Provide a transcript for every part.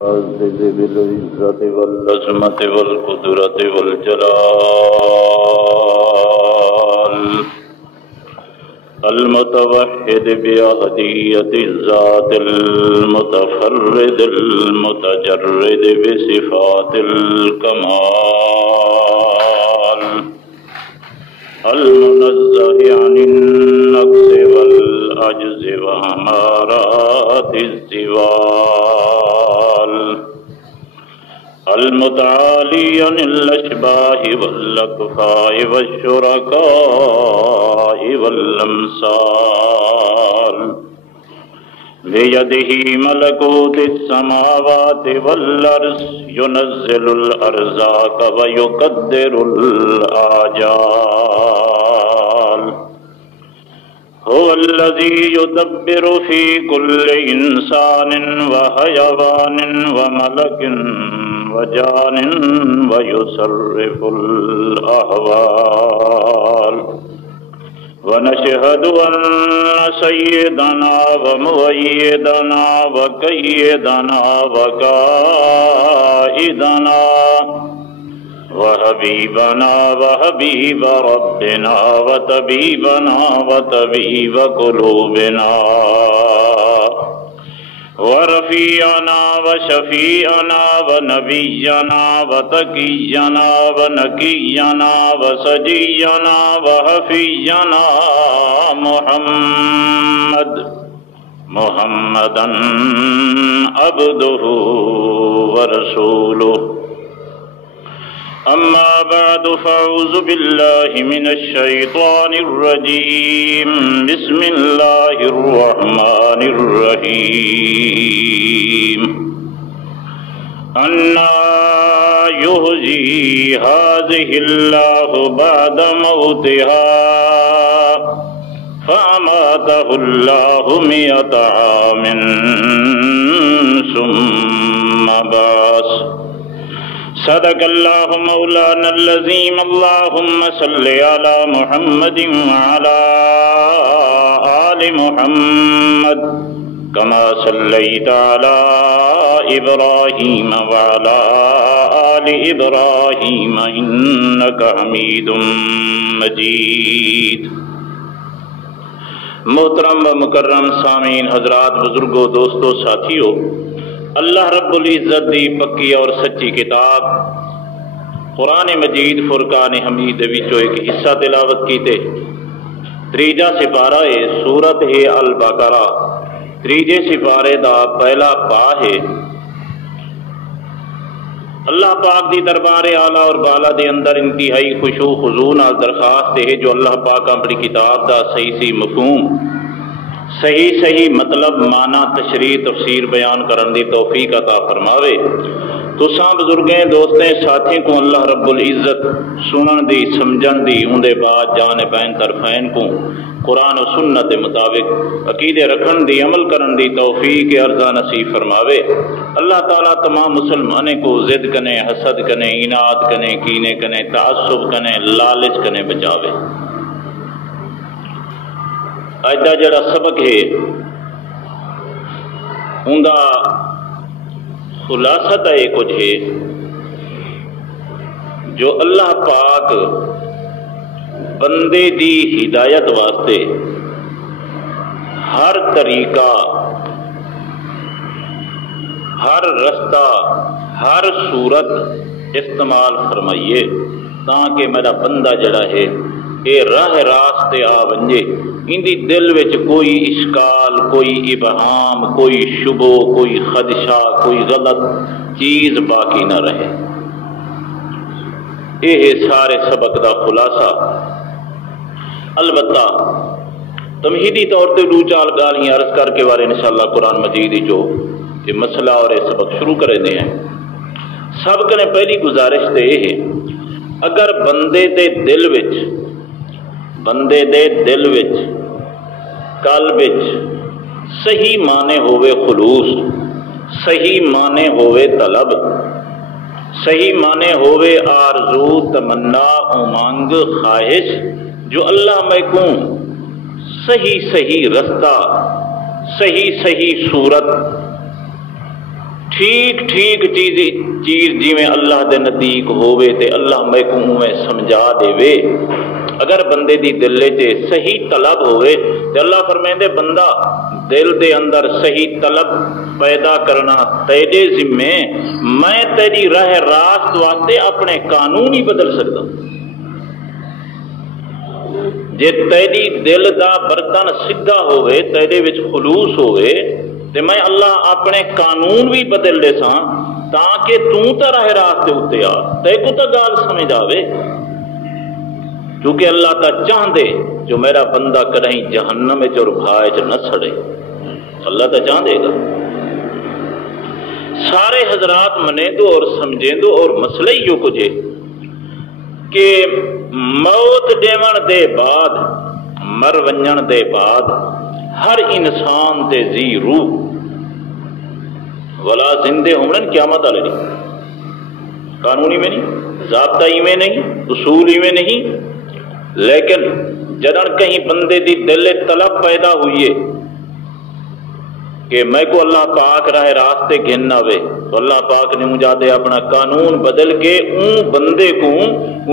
عزيز بالعزة والعظمة والقدرة والجلال المتوحد بأحدية الذات المتفرد المتجرد بصفات الكمال المنزه عن النقص والعجز وأمارات الزوال المتعالي عن الأشباه والأكفاء والشركاء والأمثال بيده ملكوت السماوات والأرض ينزل الأرزاق ويقدر الآجال هو الذي يدبر في كل إنسان وحيوان وملك وجان ويصرف الأحوال ونشهد أن سيدنا ومؤيدنا وقيدنا وقائدنا وحبيبنا وحبيب ربنا وطبيبنا وطبيب قلوبنا ورفيعنا وشفيعنا ونبينا وتقينا ونقينا وسجينا وحفينا محمدا عبده ورسوله أما بعد فأعوذ بالله من الشيطان الرجيم بسم الله الرحمن الرحيم أنى يحيي هذه الله بعد موتها فأماته الله 100 عام ثم بعث صدق الله مولانا العظيم اللهم صل على محمد وعلى آل محمد كما صليت على إبراهيم وعلى آل إبراهيم إنك حميد مجيد۔ محترم و مکرم سامعین حضرات، بزرگوں، دوستوں، ساتھیوں، اللہ رب العزت دی پکی اور سچی کتاب قرآن مجید فرقان حمید وچوں ایک حصہ تلاوت کیتے۔ تریجا سپارہ ہے سورت ہے البقرہ، تریجے سپارے دا پہلا پا ہے۔ اللہ پاک دی دربار اعلیٰ اور بالا دے اندر انتہائی خشوع خضوع نال درخواست ہے جو اللہ پاک اپنی کتاب دا صحیح مفہوم، صحیح مطلب، معنی، تشریح، تفسیر بیان کرن دی توفیق عطا فرماوے۔ تساں بزرگیں، دوستیں، ساتھیں کو اللہ رب العزت سنن دی، سمجھن دی، اون دے بعد جانبین طرفین کو قرآن و سنت مطابق عقیدے رکھن دی، عمل کرن دی توفیق عرضہ نصیب فرماوے۔ اللہ تعالیٰ تمام مسلمانے کو ضد کنے، حسد کنے، اناد کنے، کینے کنے، تعصب کنے، لالچ کنے بچاوے۔ آج دا جڑا سبق ہے ان دا خلاصہ تا یہ کچھ ہے جو اللہ پاک بندے دی ہدایت واسطے ہر طریقہ، ہر رستہ، ہر صورت استعمال فرمائیے تاکہ میرا بندہ جڑا ہے اے راہ راستے آ ونجے، ان دی دل وچ کوئی اشکال، کوئی ابہام، کوئی شبہ، کوئی خدشہ، کوئی غلط چیز باقی نہ رہے۔ یہ سارے سبق دا خلاصہ۔ البتہ تمہیدی طور تے دو چار گالیاں عرض کر کے بارے انشاءاللہ قرآن مجید جو یہ مسئلہ اور یہ سبق شروع کرے دے ہیں۔ سب کنے پہلی گزارش تے یہ ہے، اگر بندے دے دل وچ قلب وچ صحیح معنی ہوئے خلوص، صحیح معنی ہوئے طلب، صحیح معنی ہوئے آرزو، تمنا، امنگ، خواہش، جو اللہ میں کو صحیح صحیح رستہ، صحیح صحیح صورت ٹھیک ٹھیک چیز جیویں اللہ دے نزدیک ہووے تے اللہ میں کو اوویں سمجھا دے. اگر بندے دی دل تے صحیح طلب ہوئے تے اللہ فرمیندے بندہ دل دے اندر صحیح طلب پیدا کرنا تیرے ذمے، میں تیری راہ راست واسطے اپنے قانون ہی بدل سکتا. جے تیری دل دا برتن سیدھا ہوئے، تیرے وچ خلوص ہوئے تے میں اللہ اپنے قانون بھی بدل دے ساں تاکہ تو راہ راست اتنے آ تے کو تو گال سمجھ آوے. کیونکہ اللہ تا چاہندے جو میرا بندہ کریں جہنم اور بھائے چ نہ سڑے، اللہ تا چاہندے گا. سارے حضرات منے دو اور سمجھیں دو اور مسئلہ ہی کچھ ہے کہ موت دیون دے بعد، مر ونجن دے بعد ہر انسان دے زی روح ولا زندے ہومن قیامت والے نہیں. قانونی میں نہیں، ضابطہ میں نہیں، اصول میں نہیں، لیکن جدن کہیں بندے دی دل طلب پیدا ہوئی ہے کہ میں کو اللہ پاک راہ راستے گھن آوے تو اللہ پاک نے مجھا دے اپنا قانون بدل کے اون بندے کو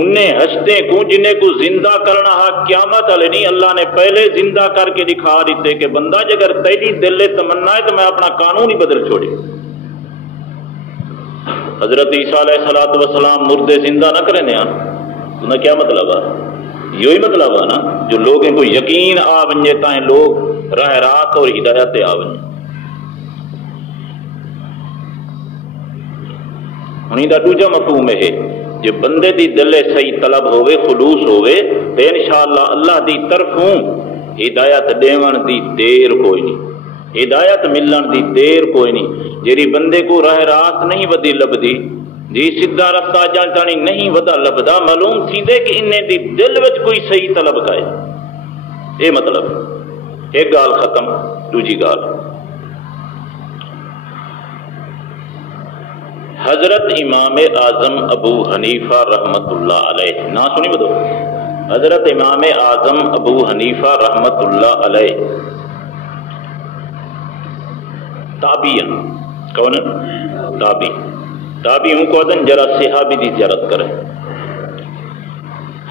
انہیں ہستے کو جنہیں کو زندہ کرنا ہے قیامت والے نہیں، اللہ نے پہلے زندہ کر کے دکھا دیتے کہ بندہ اگر تیری دل تمنا ہے تو میں اپنا قانون ہی بدل چھوڑے. حضرت عیسیٰ علیہ السلام مردے زندہ نہ کرنے انہیں کیا مطلب ہے؟ یہی مطلب ہے نا جو لوگوں کو یقین آ ونجے تائیں لوگ راہ راست اور ہدایت آ ونجے. ہنی دا دوجا مفہوم ہے جو بندے دی دل صحیح طلب ہوئے، خلوص ہوئے تے انشاءاللہ اللہ دی طرفوں ہدایت دیون دی دیر کوئی نہیں، ہدایت ملن دی دیر کوئی نہیں. جیری بندے کو راہ راست نہیں ودی لبدی، جی سیدھا رستہ جانتانی نہیں ودا لبدا، معلوم تھی دے کہ انہیں دی دل وچ کوئی صحیح طلب کائے. اے مطلب ایک گال ختم. دوجی گال حضرت امام اعظم ابو حنیفہ رحمت اللہ علیہ، نا سنی بدو، حضرت امام اعظم ابو حنیفہ رحمت اللہ علیہ تابعین کون تابعی ہوں کو دن جرا صحابی دی زیارت کرے.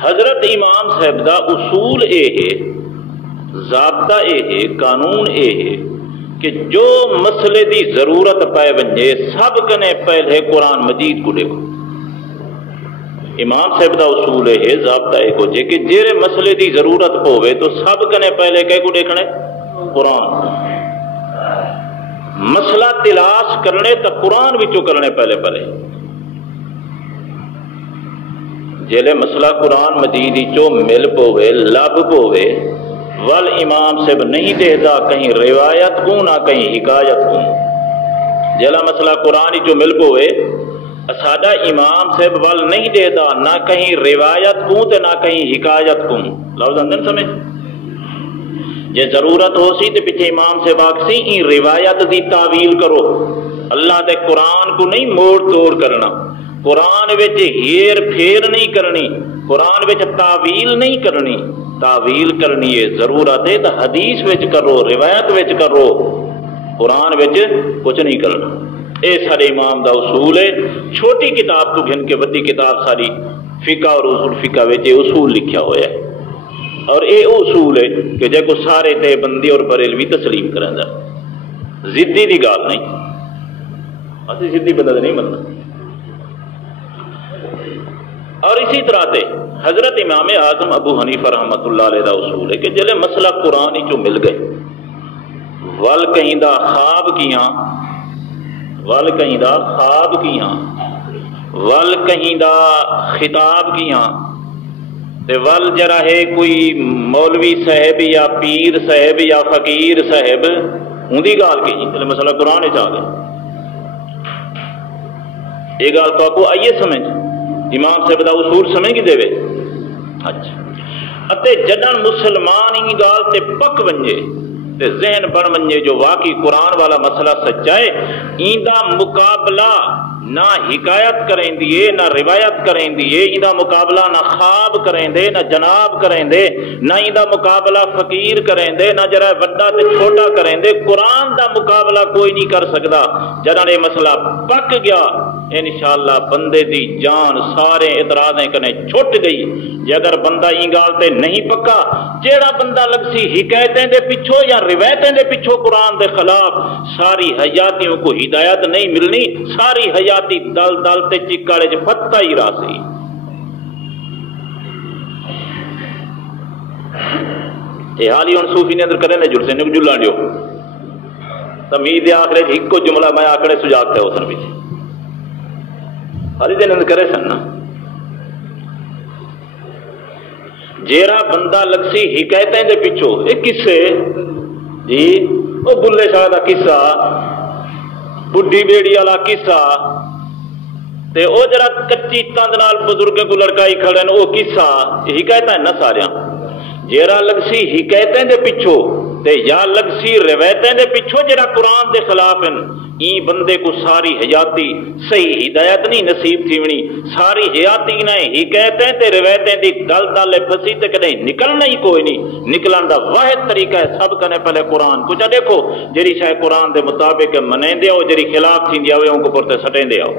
حضرت امام صاحب دا اصول اے ہے، ضابطہ اے ہے، قانون اے ہے کہ جو مسئلے دی ضرورت پائے بنجے سب کنے پہلے قرآن مجید کو دیکھو. امام صاحب دا اصول ہے، ضابطہ ہے کو جے کہ جیرے مسئلے دی ضرورت ہوئے تو سب کنے پہلے کہے کو دیکھنے قرآن. مسئلہ تلاش کرنے تو قرآن وچوں کرنے پہلے جیلے مسئلہ قرآن مجید چو مل پوے لب پوے ول امام صاحب نہیں دیتا کہیں روایت کو نہ کہیں حکایت کو. جیلا مسئلہ قرآن چو مل پوے سادہ امام صاحب ول نہیں دیتا نہ کہیں روایت کو تے نہ کہیں حکایت کو. لفظ اندر سمجھ جے ضرورت ہو سی تے پیچھے امام صاحب آکسی این روایت دی تعویل کرو. اللہ دے قرآن کو نہیں موڑ توڑ کرنا، قرآن وچ ہیر پھیر نہیں کرنی، قرآن وچ تعویل نہیں کرنی. تعویل کرنی ہے ضرورت ہے تو حدیث وچ کرو، روایت وچ کرو، قرآن وچ کچھ نہیں کرنا. اے سارے امام دا اصول ہے. چھوٹی کتاب تو گھن کے بڑی کتاب ساری فقہ اور اصول فقہ وچ اصول لکھیا ہوا ہے. اور اے اصول ہے کہ جے کو سارے تے بندی اور بریلوی تسلیم کرن دا ضدی دی گال نہیں، اسی ضدی بندہ نہیں بننا. اور اسی طرح سے حضرت امام اعظم ابو حنیفہ رحمت اللہ علیہ دا اصول ہے کہ جلے مسئلہ قرآن ہی جو مل گئے ول کہیں دا خواب کیاں، ول کہیں دا خواب کیاں، ول کہیں دا خطاب کیاں تے ول جرا ہے کوئی مولوی صاحب یا پیر صاحب یا فقیر صاحب اندی گال کہیں جلے مسئلہ قرآن چاہ گئے. یہ گال تو آپ کو آئیے سمجھ امام صاحب دا اصول سمجھ کی دے وے. اچھا اتے جدن مسلمان ہی گال تے پک ونجے تے ذہن بن منجے جو واقعی قرآن والا مسئلہ سچا ہے، ایندا مقابلہ نہ حکایت کریں دیے نہ روایت کریں دیے، ایندا مقابلہ نہ خواب کریں دے نہ جناب کریں دے، نہ ایندا مقابلہ فقیر کریں دے، نہ جرا بڑا تے چھوٹا کریں دے، قرآن دا مقابلہ کوئی نہیں کر سکتا۔ جدوں یہ مسئلہ پک گیا انشاءاللہ بندے دی جان سارے اعتراضیں کنے چھٹ گئی۔ جے اگر بندہ این گال تے نہیں پکا، جیڑا بندہ لگ سی حکایتیں دے پیچھو یا روایتیں دے پیچھو قرآن دے خلاف، ساری حیاتیوں کو ہدایت نہیں ملنی، ساری حیاتی دل دل تے چکاڑے چ پتا ہی راسی۔ یہ حالی ہن صوفی نے اندر کرے نے جلسے نے جلان دیو تمید آخرے ایک کو جملہ میں آکڑے سجاتے ہو سن پیچھے حالی دن اندر کرے سن نا جیرا بندہ لگسی حکایتیں دے پیچھو ایک قصے جی وہ بلے شاہ دا قصہ بڈھی بیڑی والا قصہ تے او جرا کچی تند نال بزرگ کو لڑکائی کھڑے نے او قصہ حکایتیں نہ ساریاں جیرا لگسی حکایتیں دے پیچھو تے یا لگسی روایتیں دے پیچھو جرا قرآن دے خلاف ہیں این بندے کو ساری حیاتی صحیح ہدایت نہیں نصیب تھیونی ساری حیاتی نہ حکایتیں تے روایتیں دی دل دل پھسی تے کدے نکلنا ہی کوئی نہیں نکلن دا واحد طریقہ ہے سب کنے پہلے قرآن کو جا دیکھو جری شاید قرآن دے مطابق منیں دے آؤ جری خلاف تھی دیا ہوئے ان کو پرتے سٹیں دے آؤ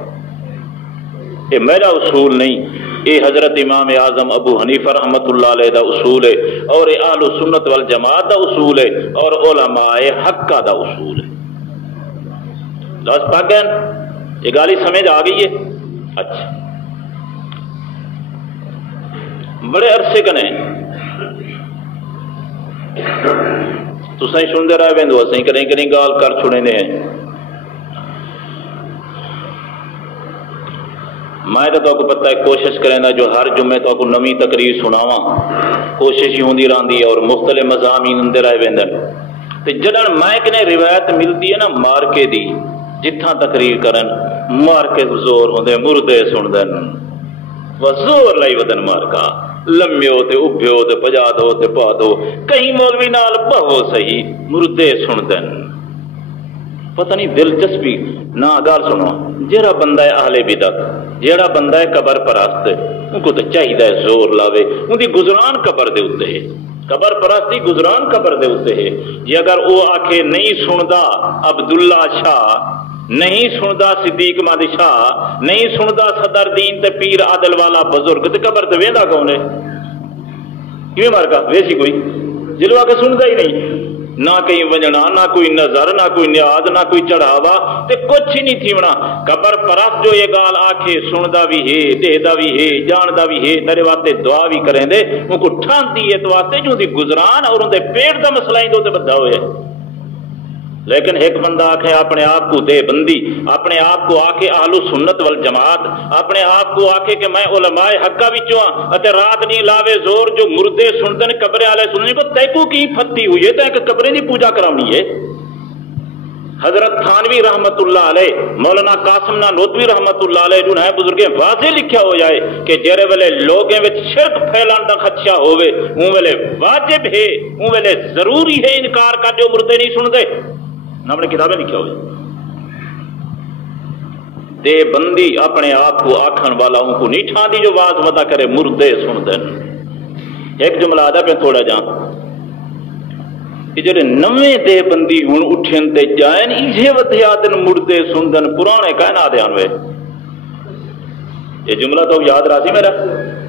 یہ میرا اصول نہیں یہ حضرت امام اعظم ابو حنیفہ رحمت اللہ علیہ دا اصول ہے اور یہ اہل سنت والجماعت دا اصول ہے اور علماء حق کا دا اصول ہے لاس پاکن یہ گالی سمجھ آ گئی ہے اچھا بڑے عرصے کنے تو سائیں سندے رہے ویندو سائیں کریں کریں گال کر چھوڑے نے ہیں میں تو کو پتہ ہے کوشش کریں دا جو ہر جمعے تو کو نمی تقریر سناواں کوشش ہی ہوندی راندی اور مختلف مضامین اندر رہے ویندن تے جڑن میں کنے روایت ملتی ہے نا مارکے دی جتھاں تقریر کرن مارکے زور ہوندے مردے سندن وہ زور لائی ودن مارکا لمیو تے ابھیو تے پجا دو تے پا دو کہیں مولوی نال بہو صحیح مردے سندن پتہ نہیں دلچسپی نہ گال سنو جیڑا بندہ ہے اہل بدعت جیڑا بندہ ہے قبر پرست ان کو تو چاہیے زور لاوے ان دی گزران قبر دے اوتے ہے قبر پرستی گزران قبر دے اوتے ہے یہ اگر وہ آکھے نہیں سندا عبداللہ شاہ نہیں سندا صدیق مہدی شاہ نہیں سندا صدر دین تے پیر عادل والا بزرگ تے قبر تے ویندا کون ہے کیوں مارکا ویسی کوئی جلوا کے سندا ہی نہیں نہ کہیں وجنا نہ کوئی نظر نہ کوئی نیاز نہ کوئی چڑھاوا تے کچھ ہی نہیں تھیونا قبر پرست جو یہ گال آکھے سندا بھی ہے دیدا بھی ہے جاندا بھی ہے تیرے واسطے دعا بھی کریں دے ان کو ٹھان دی ہے تو واسطے جو دی گزران اور ان دے پیٹ دا مسئلہ ہی دو تے بدھا ہوئے لیکن ایک بندہ آکھے اپنے آپ کو دے بندی اپنے آپ کو آکھے اہل سنت والجماعت اپنے آپ کو آکھے کہ میں علماء حقہ وچوں اتے رات نہیں لاوے زور جو مردے سندن قبرے والے سننے کو تیکو کی پھتی ہوئی ہے تے کہ قبریں دی پوجا کرانی ہے حضرت تھانوی رحمت اللہ علیہ مولانا قاسم نانوتوی رحمت اللہ علیہ جو ہے بزرگیں واضح لکھیا ہو جائے کہ جیرے ویلے لوگیں وچ شرک پھیلان دا خدشہ ہوئے اون ویلے واجب ہے اون ویلے ضروری ہے انکار کر جو مردے نہیں سن دے نہ اپنے کتابیں لکھا ہوئی دے بندی اپنے آپ کو آکھن والا ان کو نہیں ٹھان دی جو واز ودا کرے مردے سن دن ایک جملہ آدھا پہ تھوڑا جان کہ جڑے نویں دے بندی ہن اٹھن تے جائن ایجے ودیا دن مردے سن دن پرانے کہنا دے آنوے یہ جملہ تو یاد راسی میرا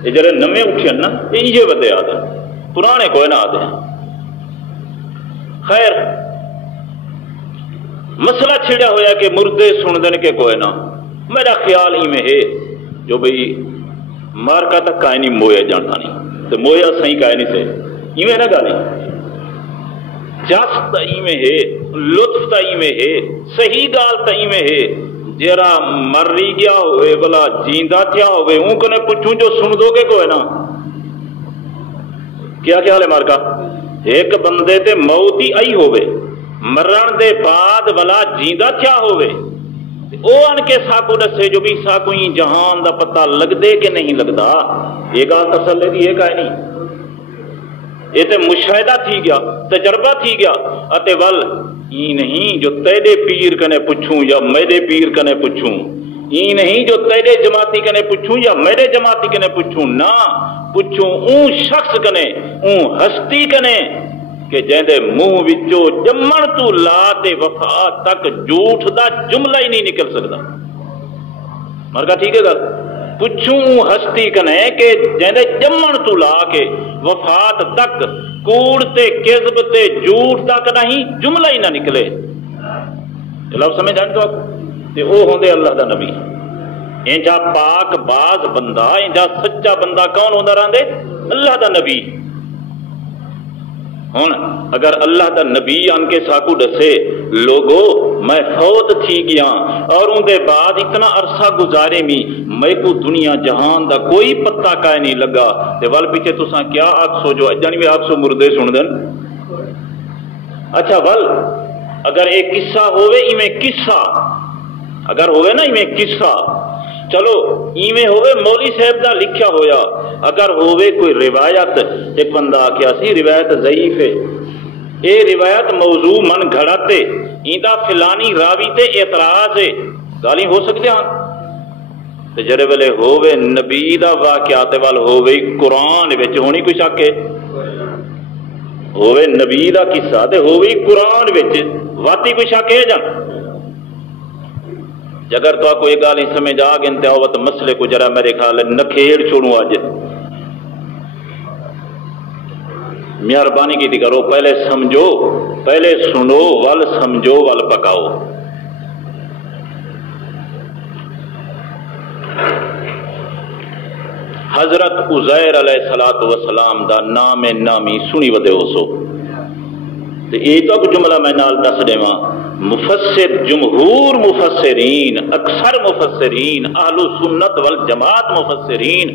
یہ جڑے نویں اٹھن نا ایجے ودیا دن پرانے کوئی نہ آدھے خیر مسئلہ چھڑا ہویا کہ مردے سندن کے کوئی نہ میرا خیال ہی میں ہے جو بھئی مارکا تک کائیں نہیں مویا جانتا نہیں تو مویا صحیح کائیں نہیں سے میں نہ گالی جس تا میں ہے لطف تا میں ہے صحیح گال تا میں ہے جیرا مر ری گیا ہوئے بلا جیندہ تھیا ہوئے اون کنے پوچھوں جو سن دو گے کوئی نہ کیا خیال ہے مارکا ایک بندے تے موت ہی آئی ہوئے مرن دے بعد والا جیندہ کیا ہوئے او ان کے ساکو دسے جو بھی ساکو ہی جہان دا پتہ لگ دے کہ نہیں لگدا یہ گال تسلے دی ایک آئے نہیں یہ تو مشاہدہ تھی گیا، تجربہ تھی گیا، اتے ول ای نہیں جو تیرے پیر کنے پوچھوں یا میرے پیر کنے پوچھوں، ای نہیں جو تیرے جماعتی کنے پوچھوں یا میرے جماعتی کنے پوچھوں، نہ پوچھوں اون شخص کنے، اون ہستی کنے کہ جیندے منہ وچوں جمن تو لا تے وفا تک جھوٹ دا جملہ ہی نہیں نکل سکتا۔ مرگا ٹھیک ہے گل؟ پوچھوں ہستی کنے کہ جیندے جمن تو لا کے وفات تک کوڑ تے کذب تے جھوٹ تک نہیں جملہ ہی نہ نکلے۔ لفظ سمجھ آئیں تو آپ تے او ہوندے اللہ دا نبی۔ انجا پاک باز بندہ، انجا سچا بندہ کون ہوندا رہندے؟ اللہ دا نبی۔ ہن اگر اللہ دا نبی آن کے ساکو دسے لوگو میں فوت تھی گیا اور ان دے بعد اتنا عرصہ گزارے میں کو دنیا جہان دا کوئی پتہ کائے نہیں لگا، تے ول پیچھے تساں کیا آگ سو جو جانی میں آگ سو مردے سن دن۔ اچھا ول اگر ایک قصہ ہوئے ایویں قصہ، اگر ہوئے نا ایویں قصہ، چلو ایویں ہوئے مولوی صاحب دا لکھیا ہویا، اگر ہوئے کوئی روایت، ایک بندہ آکھیا سی روایت ضعیف ہے، اے روایت موضوع من گھڑاتے ایندا فلانی راوی تے اعتراض ہے، گالی ہو سکتے ہیں تے جڑے ویلے ہوئے نبی دا واقعات وال ہوئے قرآن وچ ہونی کوئی شک ہے، ہوئے نبی دا قصہ تے ہوئے قرآن وچ واتی کوئی شک ہے جان؟ اگر تو کوئی گال نہیں سمجھ آ گئے انتہا وقت مسئلے کو جرا میرے خیال نکھیڑ چھوڑوں آج مہربانی کی تھی کرو، پہلے سمجھو، پہلے سنو ول سمجھو ول پکاؤ۔ حضرت عزیر علیہ السلام دا نام نامی سنی ودے ہو سو تو ایک جملہ میں نال دس دے ماں مفسر جمہور مفسرین، اکثر مفسرین، اہل سنت والجماعت مفسرین،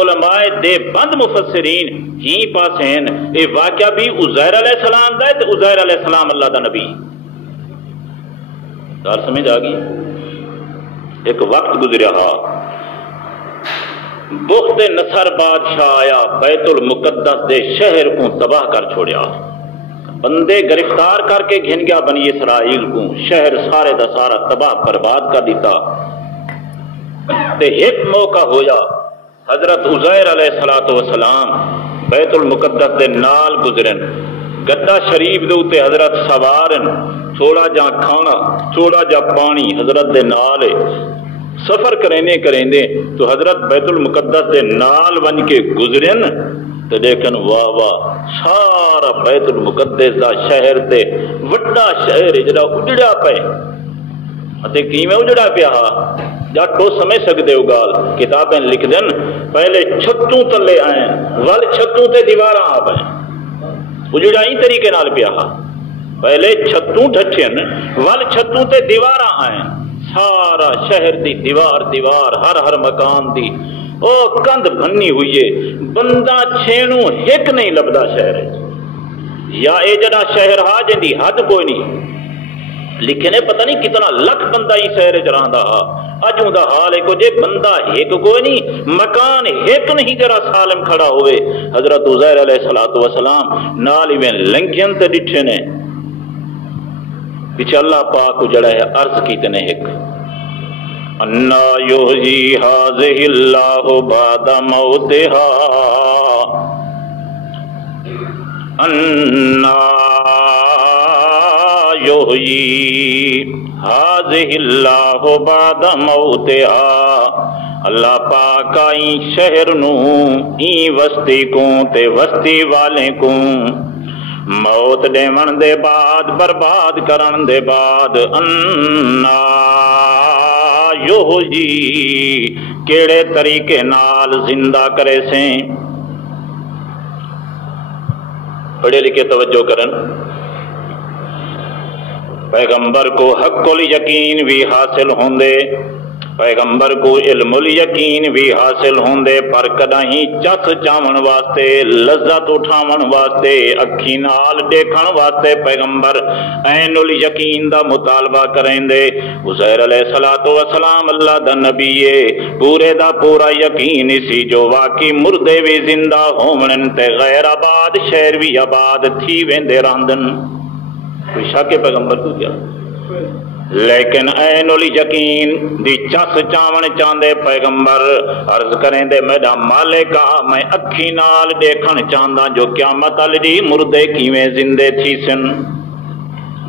علماء دے بند مفسرین ہی پاس ہیں اے واقعہ بھی عزیر علیہ السلام دا ہے تو عزیر علیہ السلام اللہ دا نبی۔ دار سمجھ آ گئی؟ ایک وقت گزریا ہا، بخت نصر بادشاہ آیا، بیت المقدس دے شہر کو تباہ کر چھوڑیا، بندے گرفتار کر کے گھن گیا بنی اسرائیل کو، شہر سارے دا سارا تباہ برباد کر دیتا۔ تے ایک موقع ہویا حضرت عزیر علیہ السلام بیت المقدس دے نال گزرن، گدا شریف دے اوتے حضرت سوارن، تھوڑا جا کھانا تھوڑا جا پانی حضرت دے نال سفر کریندے تو حضرت بیت المقدس دے نال ون کے گزرن تو لیکن واہ واہ سارا بیت المقدس دا شہر تے وڈا شہر جڑا اجڑا پے اتے کیویں اجڑا پیا جاٹو سمجھ سکدے ہو گال، کتابیں لکھ دن پہلے چھتوں تلے آئیں ول چھتوں تے دیواراں آ پئے، اجڑا ہی طریقے نال پیا، پہلے چھتوں ڈھٹھن ول چھتوں تے دیواراں آئیں، سارا شہر دی دیوار ہر مکان دی او کند بھنی ہوئی ہے، بندہ چھینوں ایک نہیں لبدا شہر یا اے جڑا شہر ہا جن دی حد کوئی نہیں، لیکن پتہ نہیں کتنا لکھ بندہ ہی شہر چ رہندا ہا، اجوں دا حال ہے کو جے بندہ ایک کوئی نہیں، مکان ایک نہیں جرا سالم کھڑا ہوئے۔ حضرت عزیر علیہ السلام نال ہی لنگھن تے ڈٹھے نے، پیچھے اللہ پاک کو جڑا ہے عرض کیتے نے ایک انا یحیی ھذہ اللہ بعد موتہا، انا یحیی ھذہ اللہ بعد موتہا، اللہ پاک آئی شہر نو ای وستی کو تے وستی والے کو موت دیون دے بعد برباد کرن دے بعد، انا یحیی کیڑے طریقے نال زندہ کرے سیں۔ پڑھے لکھے توجہ کرن، پیغمبر کو حق ال یقین بھی حاصل ہوندے، پیغمبر کو علم الیقین بھی حاصل ہوندے پر کدہیں چس چاون واسطے لذت اٹھاون واسطے اکھی نال دیکھن واسطے پیغمبر عین الیقین دا مطالبہ کریندے عزیر علیہ الصلوۃ والسلام اللہ دا نبی ہے پورے دا پورا یقین سی جو واقعی مردے بھی زندہ ہون تے غیر آباد شہر بھی آباد تھی ویندے رہندن کوئی شک ہے پیغمبر کو کیا لیکن عین الیقین دی چس چاون چاندے پیغمبر عرض کریں دے میرا مالکا میں اکھی نال دیکھن چاہندا جو قیامت علی مردے کیویں زندے تھی سن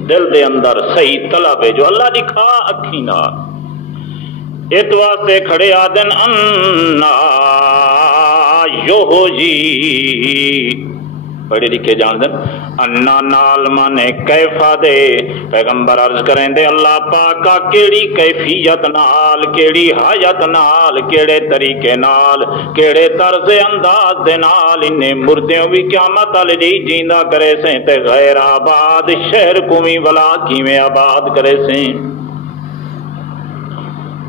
دل دے اندر صحیح طلب ہے جو اللہ دکھا اکھی نال اس واسطے کھڑے آدن انا یو جی پڑھے لکھے جان دن انا نال مانے کیفا دے پیغمبر عرض کریں دے اللہ پاکا کیڑی کیفیت نال کیڑی حاجت نال کیڑے طریقے نال کیڑے طرز انداز دے نال انہیں مردیوں بھی قیامت علی جیندہ کرے سیں تے غیر آباد شہر کومی ولا کیویں آباد کرے سیں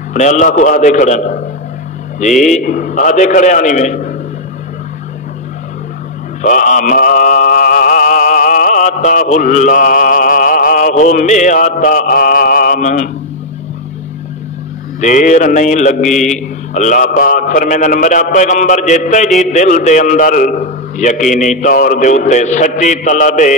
اپنے اللہ کو آدھے کھڑے جی آدھے کھڑے آنی میں فَأَمَاتَهُ اللَّهُ مِئَةَ عَامٍ دیر نہیں لگی اللہ پاک فرمیندن میرا پیغمبر جتے جی دل دے اندر یقینی طور دے اتے سچی طلبے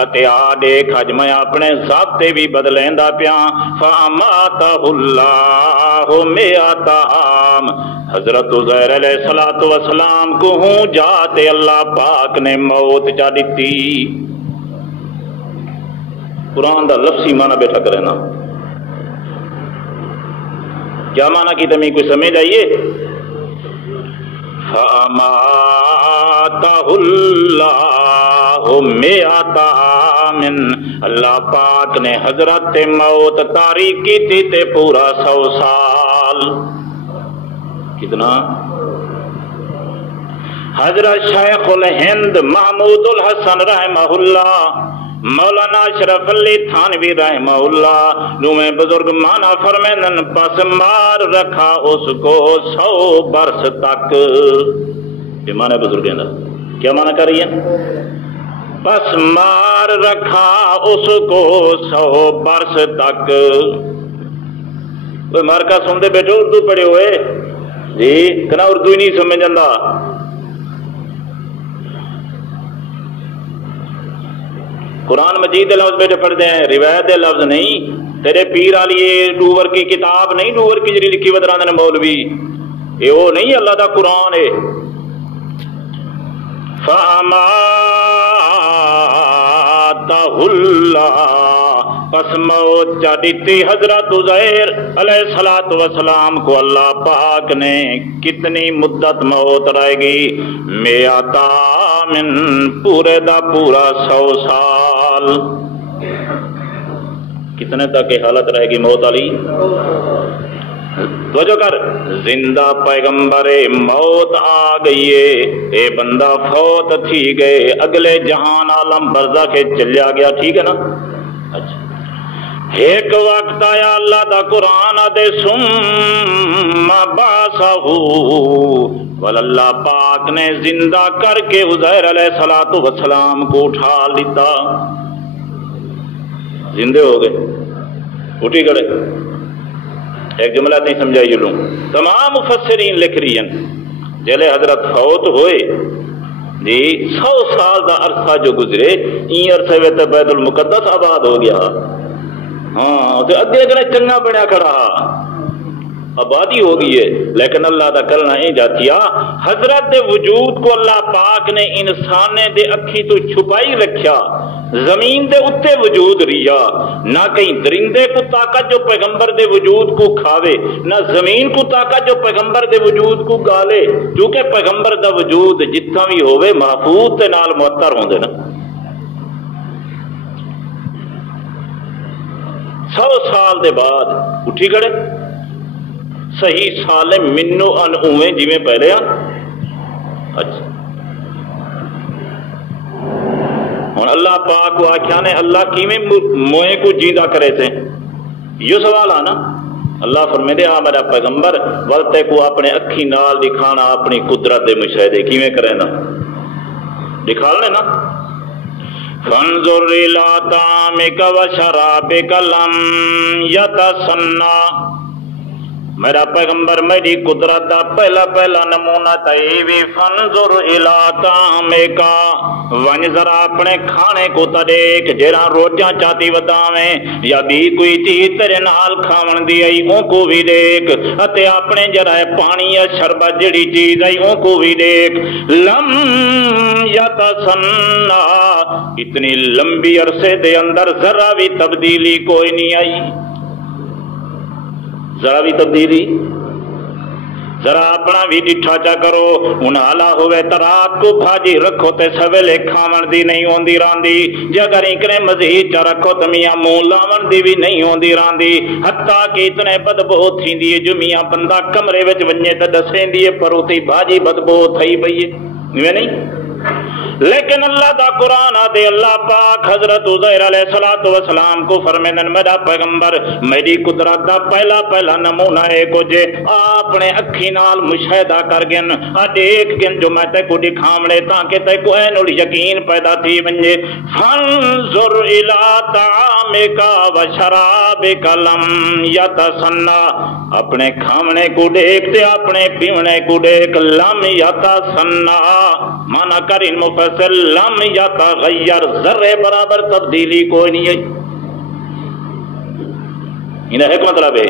اتے آڈیک حج میں اپنے ضابطے بھی بدلیندا پیاں فَأَمَاتَهُ اللَّهُ مِئَةَ عَامٍ حضرت عزیر علیہ السلام کو ہوں جاتے اللہ پاک نے موت چا دیتی قرآن دا لفظی معنی بیٹھا کرے نا کیا معنی کی تمہیں کوئی سمجھ آئیے فَأَمَاتَهُ اللَّهُ مِئَةَ عَامٍ اللہ پاک نے حضرت موت تاریخ کی تھی تے پورا 100 سال کتنا حضرت شیخ الہند محمود الحسن رحمہ اللہ مولانا اشرف علی تھانوی رحمہ اللہ نویں بزرگ مانا فرمیندن پس مار رکھا اس کو 100 برس تک یہ مانا بزرگ ہے کیا مانا کر رہی ہے پس مار رکھا اس کو 100 برس تک کوئی مارکا سن دے بیٹھو اردو پڑھے ہوئے جی کنا اردو ہی نہیں سمجھ جاندہ قرآن مجید دے لفظ بیٹھے پڑھ دے ہیں روایت دے لفظ نہیں تیرے پیر آلی ڈوور کی کتاب نہیں ڈوور کی جری لکھی ودران نے مولوی یہ وہ نہیں اللہ دا قرآن ہے فَأَمَاتَهُ اللَّهُ پس موت چا دیتی حضرت عزیر علیہ السلام کو اللہ پاک نے کتنی مدت موت رہے گی میاتا من پورے دا پورا 100 سال کتنے تک حالت رہے گی موت علی توجہ کر زندہ پیغمبر موت آ گئی ہے اے بندہ فوت تھی گئے اگلے جہان عالم برزخ کے چلیا گیا ٹھیک ہے نا اچھا ایک وقت آیا اللہ دا قرآن دے ثم باسہو ول اللہ پاک نے زندہ کر کے عزیر علیہ السلام کو اٹھا لیتا زندے ہو گئے اٹھی گڑے ایک جملہ نہیں سمجھائی لوں تمام مفسرین لکھ رہی ہیں جلے حضرت فوت ہوئے جی 100 سال دا عرصہ جو گزرے این عرصے میں تو بیت المقدس آباد ہو گیا ہاں تو ادھے اگلے چنگا بنیا کھڑا آبادی ہو گئی ہے لیکن اللہ دا کرنا ہی جاتیا حضرت دے وجود کو اللہ پاک نے انسان دے اکھی تو چھپائی رکھیا زمین دے اتے وجود ریا نہ کہیں درندے کو طاقت جو پیغمبر دے وجود کو کھاوے نہ زمین کو طاقت جو پیغمبر دے وجود کو گالے چونکہ پیغمبر دا وجود جتنا بھی ہوئے محفوظ تے نال معطر ہوں دے نا 100 سال دے بعد اٹھی گڑے صحیح سالے منو ان اویں جی میں پہلے ہاں اچھا اور اللہ پاک کو آکھیا نے اللہ کیویں موئے کو جیندہ کرے تھے یہ سوال آنا اللہ فرمیندے آ میرا پیغمبر ولتے کو اپنے اکھی نال دکھانا اپنی قدرت دے مشاہدے کیویں کرے نا دکھالنے نا فانظر الى طعامك وشرابك لم يتسنى میرا پیغمبر میری قدرت دا پہلا نمونہ تیوی فانظر الى طعامك ونج ذرا اپنے کھانے کو تا دیکھ جیرا روٹیاں چاہتی وداویں یا بھی کوئی چیز تیرے نال کھاون دی آئی اون کو بھی دیکھ اتے اپنے جرا پانی یا شربت جڑی چیز آئی اون کو بھی دیکھ لم یتسنى اتنی لمبی عرصے دے اندر ذرا بھی تبدیلی کوئی نہیں آئی ذرا بھی تبدیلی ذرا اپنا بھی ڈٹھا چا کرو انہالا ہوئے ترات کو بھاجی رکھو تے سویلے کھاون دی نہیں ہوندی راندی جگر انکنے مزید چا رکھو تے میاں منہ لاون دی بھی نہیں ہوندی راندی حتیٰ کہ اتنے بدبو تھیندی ہے جو میاں بندہ کمرے وچ ونجے تے دسیندی ہے پروتی بھاجی بدبو تھئی پئی ہے نہیں لیکن اللہ دا قرآن آدے اللہ پاک حضرت عزیر علیہ السلام کو فرمیدن میرا پیغمبر میری قدرت دا پہلا نمونہ ہے کو جے اپنے اکھی نال مشاہدہ کر گن دیکھ گن جو میں تے کو دکھامنے تاکہ تے کو اینول یقین پیدا تھی ونجے فانظر الى طعامک وشرابک لم یتسنى اپنے کھامنے کو دیکھتے اپنے پیونے کو دیکھ لم یتسنى مانا کرین مفصل لم یتغیر ذرے برابر تبدیلی کوئی نہیں ہے انہیں ایک مطلب ہے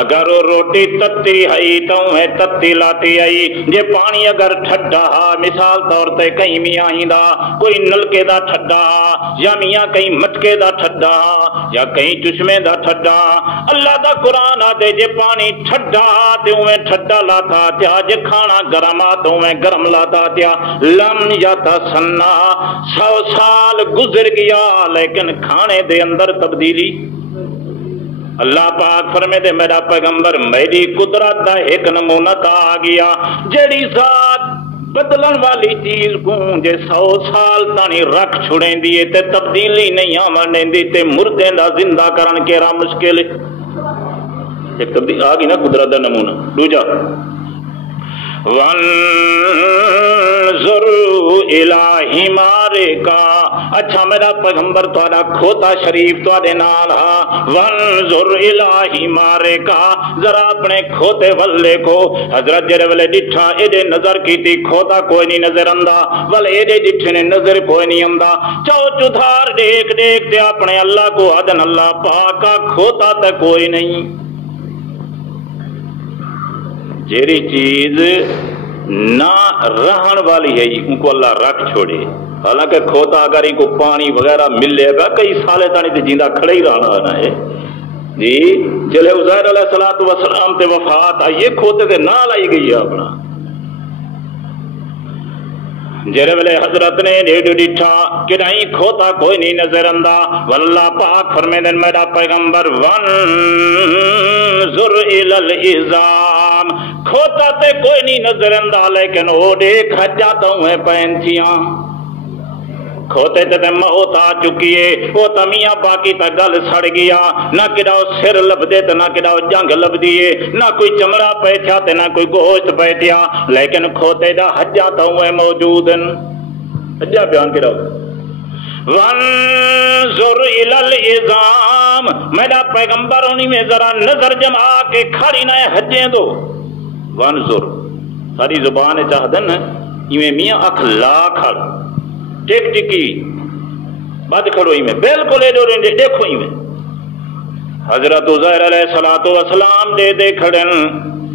اگر روٹی تتی ہے تو ہے تتی لاتی ہے جے پانی اگر ٹھڈا مثال طور تے کہیں میاں ہی دا کوئی نلکے دا ٹھڈا یا میاں کہیں مٹکے دا ٹھڈا یا کہیں چشمے دا ٹھڈا اللہ دا قرآن آدے جے پانی ٹھڈا تے ہوئے ٹھڈا لاتا تیا جے کھانا گرم آتا ہوئے گرم لاتا تیا لم یتسنى 100 سال گزر گیا لیکن کھانے دے اندر تبدیلی اللہ پاک فرمے دے میرا پیغمبر میری قدرت دا ایک نمونہ تا آ گیا جیڑی ذات بدلن والی چیز کو جے 100 سال تانی رکھ چھڑیں دیئے تے تبدیلی نہیں آمنے دی تے مردیں دا زندہ کرن کے را مشکل ہے ایک تبدیل آ گئی نا قدرت دا نمونہ دوجا وانظر الى حمارک اچھا میرا پیغمبر تہاڈا کھوتا شریف تہاڈے نال وانظر الى حمارک ذرا اپنے کھوتے ولے کو حضرت جڑے ویلے ڈٹھا ایڈے نظر کیتی کھوتا کوئی نہیں نظر آندا ول ایڈے ڈٹھے نے نظر کوئی نہیں آندا چاو چودھار دیکھ دیکھ تے اپنے اللہ کو آدن اللہ پاکا کھوتا تے کوئی نہیں جیری چیز نہ رہن والی ہے ان کو اللہ رکھ چھوڑے حالانکہ کھوتا اگر ان کو پانی وغیرہ مل لے گا کئی سالے تانی تے جیندہ کھڑے ہی رہنا ہے جی چلے عزیر علیہ السلام تے وفات آئیے کھوتے تے نال آئی گئی ہے اپنا جرے ویلے حضرت نے ڈیڈو ڈٹھا کہ نہیں کھوتا کوئی نہیں نظر آندا واللہ پاک فرمیدن میرا پیغمبر وانظر الی العظام کھوتا تے کوئی نہیں نظر آندا لیکن وہ دیکھ جاتا ہوں پینتیاں کھوتے تے موت آ چکی ہے وہ تمیاں باقی تا گل سڑ گیا نہ کڈاؤ سر لب دے تے نہ کڈاؤ جنگ لب دیے نہ کوئی چمڑا پیٹھا تے نہ کوئی گوشت پیٹھا لیکن کھوتے دا حجا تا ہوئے موجود حجا بیان کراؤ وانظر الی العظام میرا پیغمبر انہی میں ذرا نظر جما کے کھڑی نہ حجیں دو وانظر ساری زبان چاہدن ایویں میاں اکھ لا کھڑ ٹیک ٹکی بات کھڑو ہی میں بالکل ایڈو رنجے دیکھو ہی میں حضرت عزیر علیہ السلام دے کھڑن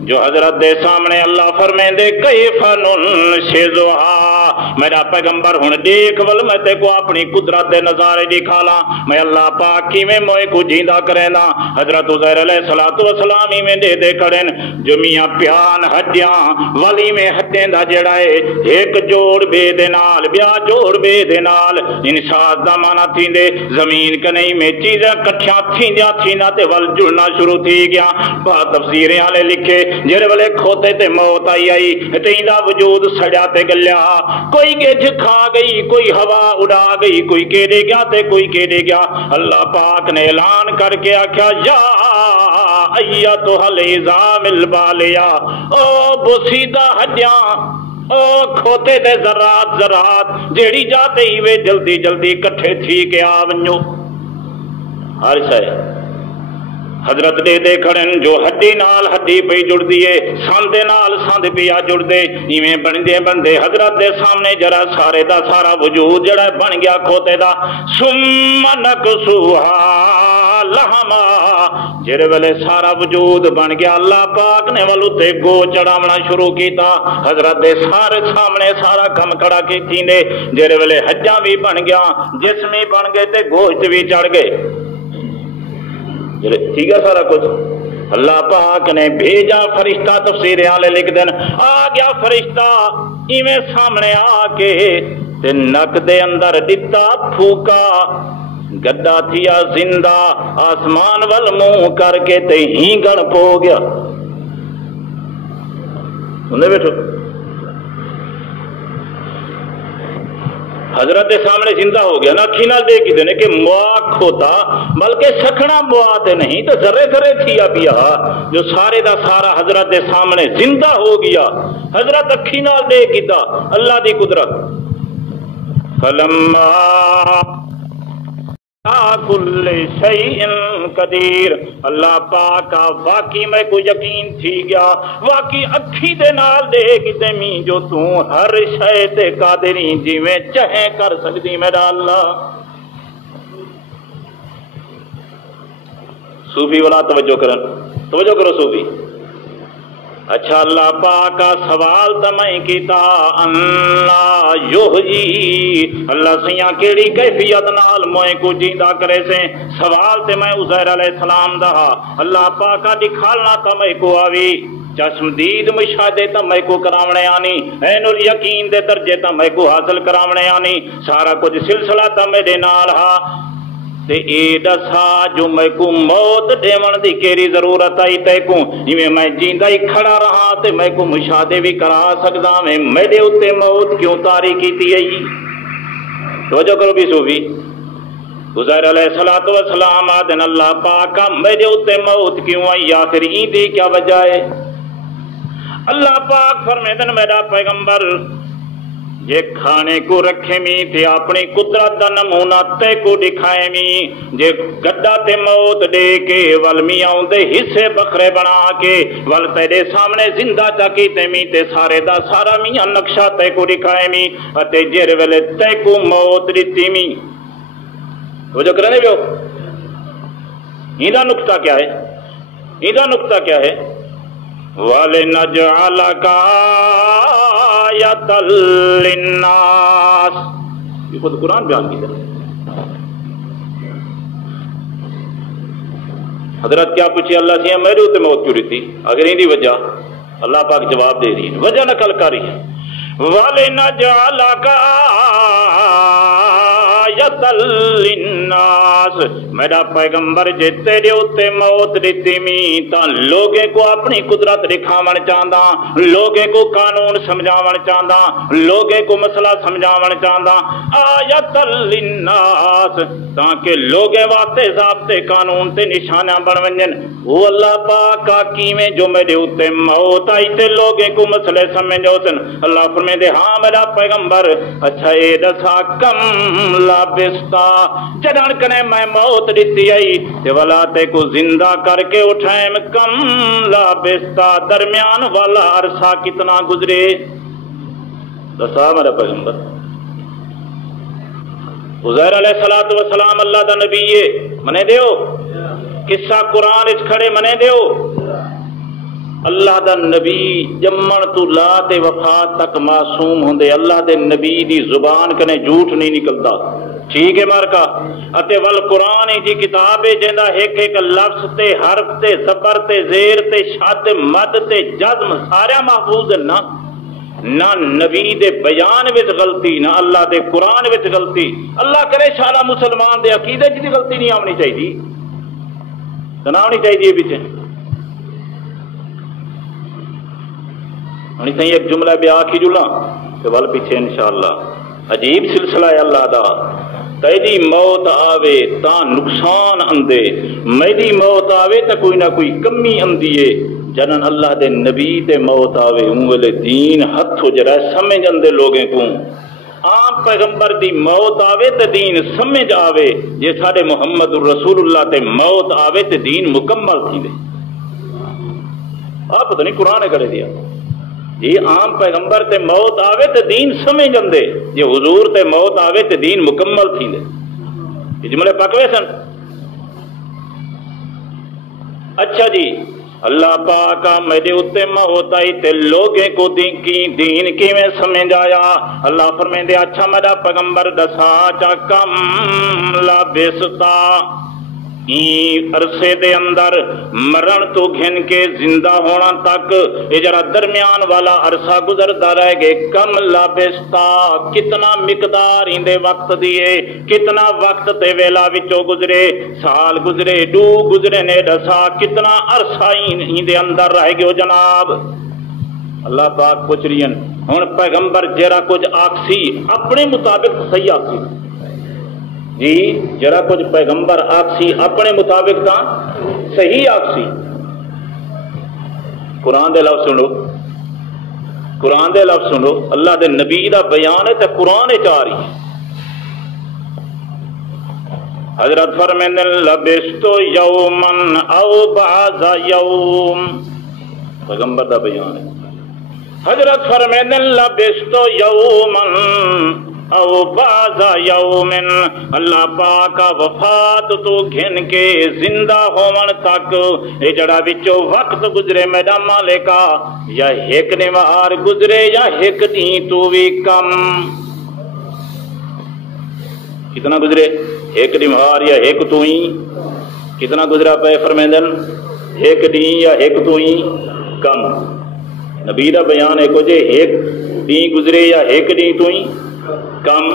جو حضرت دے سامنے اللہ فرمین دے کیف ننشزہا میرا پیغمبر ہن دیکھ ول میں تے کو اپنی قدرت دے نظارے دکھالا میں اللہ پاک کی میں موئے کو جیندہ کرینا حضرت عزیر علیہ السلام ہی میں دے کھڑن جو میاں پیان ہڈیاں ولی میں ہڈیں دا جڑائے ایک جوڑ بے دے نال بیا جوڑ بے دے نال انشاء دا مانا تھی دے زمین کنئی میں چیزیں کٹھیاں تھیندیاں تھینا تے ول جڑنا شروع تھی گیا بہت تفسیریں آلے لکھے جڑے والے کھوتے تے موت آئی تیندا وجود سڑیا تے گلیا کوئی گجھ کھا گئی کوئی ہوا اڑا گئی کوئی کیڑے گیا تے کوئی کیڑے گیا اللہ پاک نے اعلان کر کے آکھیا یا ایتھا العظام البالیا، او بوسیدہ ہڈیاں، او کھوتے دے ذرات ذرات جیڑی جاتے ہی وے جلدی جلدی کٹھے تھی کے آ ونجو۔ ہر شے حضرت دے کھڑن جو ہڈی نال ہڈی پئی جڑ دیے، ساندے نال ساند پیا جڑ دے، ایویں بندے بندے حضرت دے سامنے جرا سارے دا سارا وجود جڑا بن گیا کھوتے دا۔ ثم نکسوہا لہما، جڑے ویلے سارا وجود بن گیا اللہ پاک نے ولو تے گو چڑھاونا شروع کیتا، حضرت دے سارے سامنے سارا کم کھڑا کیتی نے، جڑے ویلے ہڈیاں بھی بن گیا، جسم بھی بن گئے تے گوشت بھی چڑھ گئے، ٹھیک ہے سارا کچھ۔ اللہ پاک نے بھیجا فرشتہ، تفسیر والے لکھ دین آ گیا فرشتہ ایویں سامنے آ کے تے نک دے اندر دتا پھوکا، گڈا تھیا زندہ، آسمان ول منہ کر کے تے ہینگن پو گیا۔ سنے بیٹھو، حضرت سامنے زندہ ہو گیا نا، اکھی نال دیکھ دینے کہ موا کھوتا، بلکہ سکھنا موا تے نہیں تو ذرے ذرے تھیا پیا جو سارے دا سارا حضرت دے سامنے زندہ ہو گیا، حضرت اکھی نال دیکھ دا اللہ دی قدرت۔ فلما کل شیء قدیر، اللہ پاک واقعی میں کو یقین تھی گیا، واقعی اکھی دے نال دیکھ تے می جو تو ہر شے تے قادری، جویں چاہے کر سکدی میرا اللہ۔ صوفی والا توجہ کرن، توجہ کرو صوفی۔ اچھا اللہ پاک کا سوال تمہیں کیتا، اللہ یحیی، اللہ سیاں کیڑی کیفیت نال موئے کو جیندہ کرے سے، سوال تے میں عزیر علیہ السلام دا، اللہ پاک کا دکھالنا تمہیں کو آوی، چشم دید مشاہدے تمہیں کو کراونے آنی، عین الیقین دے درجے تمہیں کو حاصل کراونے آنی، سارا کچھ سلسلہ تمہیں دے نال ہا تے اے دسا جو میں کو موت دیون دی کیری ضرورت آئی تے کو، ایویں میں جیندہ ہی کھڑا رہا تے میں کو مشاہدے بھی کرا سکدا میں میرے اتے موت کیوں تاری کیتی ہے؟ توجہ کرو بھی صوفی۔ عزیر علیہ السلام آدن اللہ پاک میرے اتے موت کیوں آئی، آخر این دی کیا وجہ ہے؟ اللہ پاک فرمیدن میرا پیغمبر جے کھانے کو رکھے می تے اپنی قدرت دا نمونہ تے کو دکھائے می، جے گڈا تے موت دے کے ول میاں دے حصے بکھرے بنا کے ول تیرے سامنے زندہ چاکی تے می تے سارے دا سارا میاں نقشہ تے کو دکھائے می، اتے جر ویلے تے کو موت دتی می۔ وہ جو کرنے بیو ایدہ نقطہ کیا ہے؟ ایدہ نقطہ کیا ہے؟ وَلِنَجْعَلَكَ آیَةً لِلنَّاسِ، یہ خود قرآن بیان کی طرح۔ حضرت کیا پوچھے اللہ سے میرے ہوتے موت کیوں رہی تھی؟ اگر ہی دی وجہ اللہ پاک جواب دے رہی ہے، وجہ نقل کر رہی ہے۔ وَلِنَجْعَلَكَ آیَةً لِلنَّاسِ، میرا پیغمبر جے تیرے اتے موت دیتی می تاں لوگے کو اپنی قدرت دکھاون چاہدا، لوگے کو قانون سمجھاون چاہدا، لوگے کو مسئلہ سمجھاون چاہدا، آیَةً لِلنَّاسِ، تاکہ لوگے واسطے ضابطے قانون تے نشانہ بن ونجن۔ وہ اللہ پاک کا کیویں جو میرے اتے موت آئی تے لوگے کو مسئلے سمجھو سن۔ اللہ فرمائے دے ہاں میرا پیغمبر اچھا اے دسا کم لابستا، جدن کنے میں موت دیتی آئی تے والا تے کو زندہ کر کے اٹھائیں، کم لابستا درمیان والا عرصہ کتنا گزرے؟ دسا میرا پیغمبر۔ عزیر علیہ السلام اللہ دا نبی ہے، منے دیو قصہ قرآن اچ کھڑے منے دیو، اللہ دا نبی جمن تو لا تے وفات تک معصوم ہوندے، اللہ دے نبی دی زبان کنے جھوٹ نہیں نکلدا، ٹھیک ہے مارکا، اتے ول قرآن دی کتاب ہے جندا ایک ایک لفظ تے حرف تے زبر تے زیر تے شد مد تے جزم سارا محفوظ ہے نا، نہ نبی دے بیان وچ غلطی نہ اللہ دے قرآن وچ غلطی۔ اللہ کرے شالا مسلمان دے عقیدے دی غلطی نہیں آونی چاہیے، نہ آنی چاہیے پیچھے ہونی صحیح ایک جملہ بھی آخی جلا تو ول پیچھے انشاءاللہ عجیب سلسلہ ہے اللہ دا۔ تیری موت آوے تا نقصان اندے، میری موت آوے تا کوئی نہ کوئی کمی اندیے، جنن اللہ دے نبی تے موت آوے ہوں ویلے دین ہتھ ہو جرائے سمجھ اندے لوگیں کو، عام پیغمبر دی موت آوے تے دین سمجھ آوے، جے ساڑے محمد رسول اللہ تے موت آوے تے دین مکمل تھی دے۔ آپ پتہ نہیں قرآن کرے دیا جی عام پیغمبر تے موت آوے تے دین سمجھ اندے، جے حضور تے موت آوے تے دین مکمل تھی دے۔ یہ جملے پکوے سن۔ اچھا جی اللہ پاک میرے اتے موت آئی تے لوگیں کو دین کی میں سمجھ آیا۔ اللہ فرمیندے اچھا میرا پیغمبر دسا چا کم لابستا، عرصے دے اندر مرن تو گھن کے زندہ ہونا تک یہ جرا درمیان والا عرصہ گزرتا رہ گئے، کم لابستا کتنا مقدار اندے وقت دیے، کتنا وقت تے ویلا وچوں گزرے، سال گزرے، ڈو گزرے نے دسا کتنا عرصہ اندے اندر رہ گئے جناب۔ اللہ پاک پوچھ رہی ہیں ہن پیغمبر جرا کچھ آکسی اپنے مطابق صحیح آکسی جی، جرا کچھ پیغمبر آکسی اپنے مطابق تا صحیح آکسی۔ قرآن دے لفظ سنو، قرآن دے لفظ سنو، اللہ دے نبی دا بیان ہے تے قرآن چاری۔ حضرت فرمیندے لبستو یومن او بعض یوم، پیغمبر دا بیان ہے۔ حضرت فرمیندے لبستو یومن او بعض یومن، اللہ پاک وفات تو گھن کے زندہ ہومن تک یہ جڑا وچوں وقت گزرے میرا مالکا، یا ایک نوار گزرے یا ایک دین تو بھی کم، کتنا گزرے ایک نوار یا ایک تو ہی کتنا گزرا پہ فرمیندن ایک دین یا ایک تو ہی کم۔ نبی دا بیان ہے کو جے ایک دین گزرے یا ایک دین تو ہی کم۔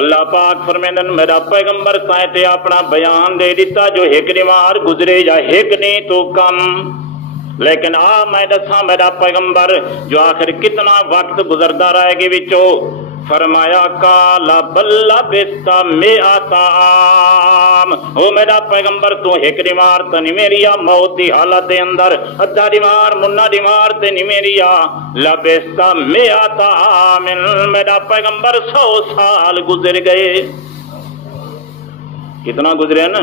اللہ پاک فرمیندن میرا پیغمبر تائیں تے اپنا بیان دے دیتا جو ایک نوار گزرے یا ایک نہیں تو کم، لیکن میں دساں میرا پیغمبر جو آخر کتنا وقت گزردا رہے گی وچوں، فرمایا کالا بلا بیستا میں آتا عام، او میرا پیغمبر تو ایک نمار تا نہیں میریا موت دی حالت دے اندر، ادھا نمار منا نمار تے نہیں میریا لبیستا میں آتا عام، میرا پیغمبر 100 سال گزر گئے۔ کتنا گزرے نا،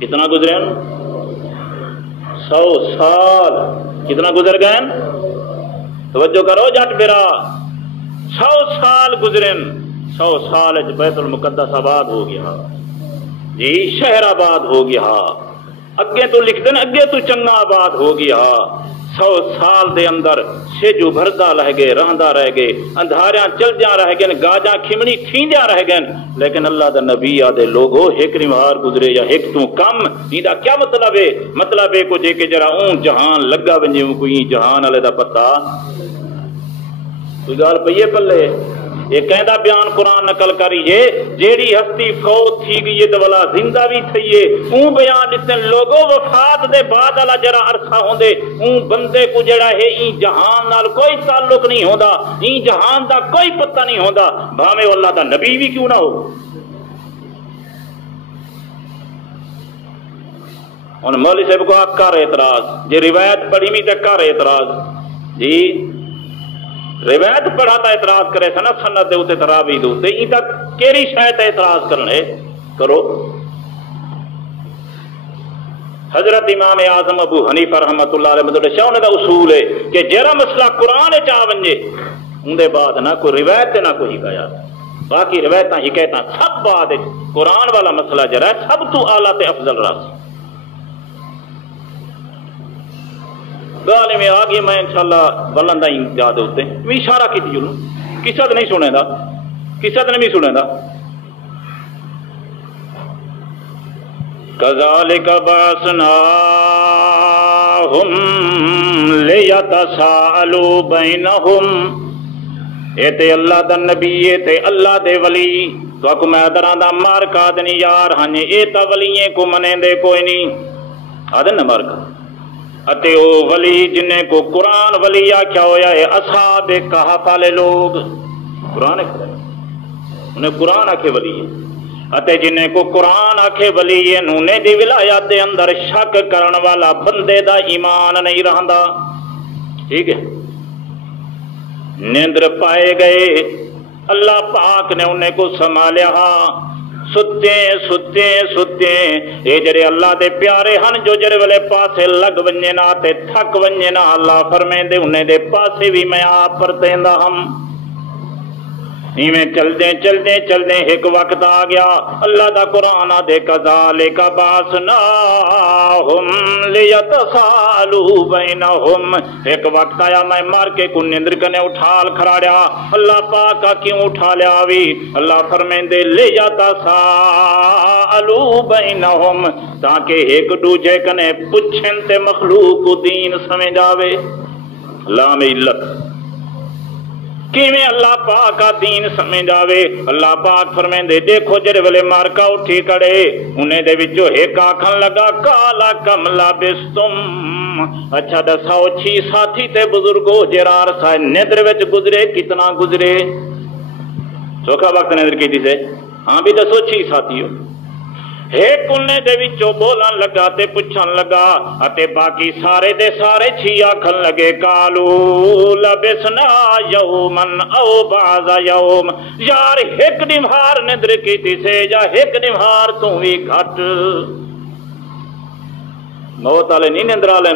کتنا گزرے نا 100 سال، کتنا گزر گئے؟ توجہ کرو جٹ برا، 100 سال گزرن، 100 سال بیت المقدس آباد ہو گیا جی، شہر آباد ہو گیا، اگے تو لکھ دین اگے تو چنگا آباد ہو گیا۔ 100 سال دے اندر سیجو بھردا رہ گئے، رہندا رہ گئے، اندھاریاں چل جا رہ گئے، گاجاں کھمڑی تھیندیا رہ گئے، لیکن اللہ دا نبی آدے لوگو ایک نوار گزرے یا ایک تو کم، یہ کیا مطلب ہے؟ مطلب ہے کو جے کہ جرا اون جہان لگا ونجے کوئی جہان والے دا پتہ کوئی گال پئیے پلے۔ یہ کہندہ بیان قرآن نقل کریے جیڑی ہستی فوت تھی گئی تو والا زندہ بھی تھئیے، اون بیان جتنے لوگوں وفات دے بعد والا جڑا عرصہ ہوندے اون بندے کو جڑا ہے این جہان نال کوئی تعلق نہیں ہوندا، این جہان دا کوئی پتہ نہیں ہوندا، بھاویں اللہ دا نبی بھی کیوں نہ ہو۔ ان مولوی صاحب کو کر اعتراض جی روایت پڑھی بھی تے کر اعتراض جی، روایت پڑھا تا اعتراض کرے سنا سند دے اوتے تراوی دے اوتے، این تک کیڑی شے تے اعتراض کرنے کرو۔ حضرت امام اعظم ابو حنیفہ رحمۃ اللہ علیہ مطلب شاہ دا اصول ہے کہ جڑا مسئلہ قرآن چ آ ونجے اون دے بعد نہ کوئی روایت نہ کوئی حکایت، باقی روایتاں حکایتاں سب بعد قرآن والا مسئلہ جڑا سب تو اعلیٰ تے افضل راس گال میں آ گئی۔ میں انشاءاللہ بلند ہی یاد ہوتے میں اشارہ کی تھی جنوں کسا تو نہیں سنے دا، کسا تو نہیں سنے دا۔ کذالک بعثناہم لیتساءلوا بینہم، اے تے اللہ دا نبی اے تے اللہ دے ولی تو اکو میں دران دا مار کا دنی یار ہاں اے تا ولییں کو منے دے کوئی نہیں آدھن نہ مار کا، اتے او ولی جنہیں کو قرآن ولی کیا ہویا ہے اصحاب کہف والے لوگ، قرآن ہے انہیں قرآن آکھے ولی ہے اتے جنہیں کو قرآن آکھے ولی ہے انہیں دی ولایات دے اندر شک کرن والا بندے دا ایمان نہیں رہندا ٹھیک ہے نیندر پائے گئے اللہ پاک نے انہیں کو سنبھالیا ستے ستے ستے اے جڑے اللہ دے پیارے ہن جو جڑے والے پاسے لگ ونجے نا تے تھک ونجے نا اللہ فرمیندے انہیں دے پاسے بھی میں آپ پرتیندا ہم ایویں چلدے ایک وقت آ گیا اللہ دا قرآن دے کذالک باسناہم لیتسالوا بینہم ایک وقت آیا میں مار کے کو نیندر کنے اٹھال کھڑاڑیا اللہ پاک کیوں اٹھا لیا وی اللہ فرمیندے لیتسالوا بینہم تاکہ ایک دوجے کنے پوچھن تے مخلوق دین سمجھ آوے لام علت کیویں اللہ پاک کا دین سمجھ آوے اللہ پاک فرمیندے دیکھو جڑے ویلے مارکا اٹھی کڑے انہیں دے وچوں ایک آکھن لگا کالا کم لابستم اچھا دساؤ چھی ساتھی تے بزرگو جرار سائے نیندر وچ گزرے کتنا گزرے سوکھا وقت نیندر کیتی سے ہاں بھی دسو چھی ساتھی ہو ایک انہیں دے وچوں بولن لگا تے پوچھن لگا اتے باقی سارے دے سارے چھی آکھن لگے کالو لبسنا یومن او بعض یوم یار ایک نمہار نیندر کیتی سے یا ایک نمہار تو بھی گھٹ موت والے نہیں نیندر والے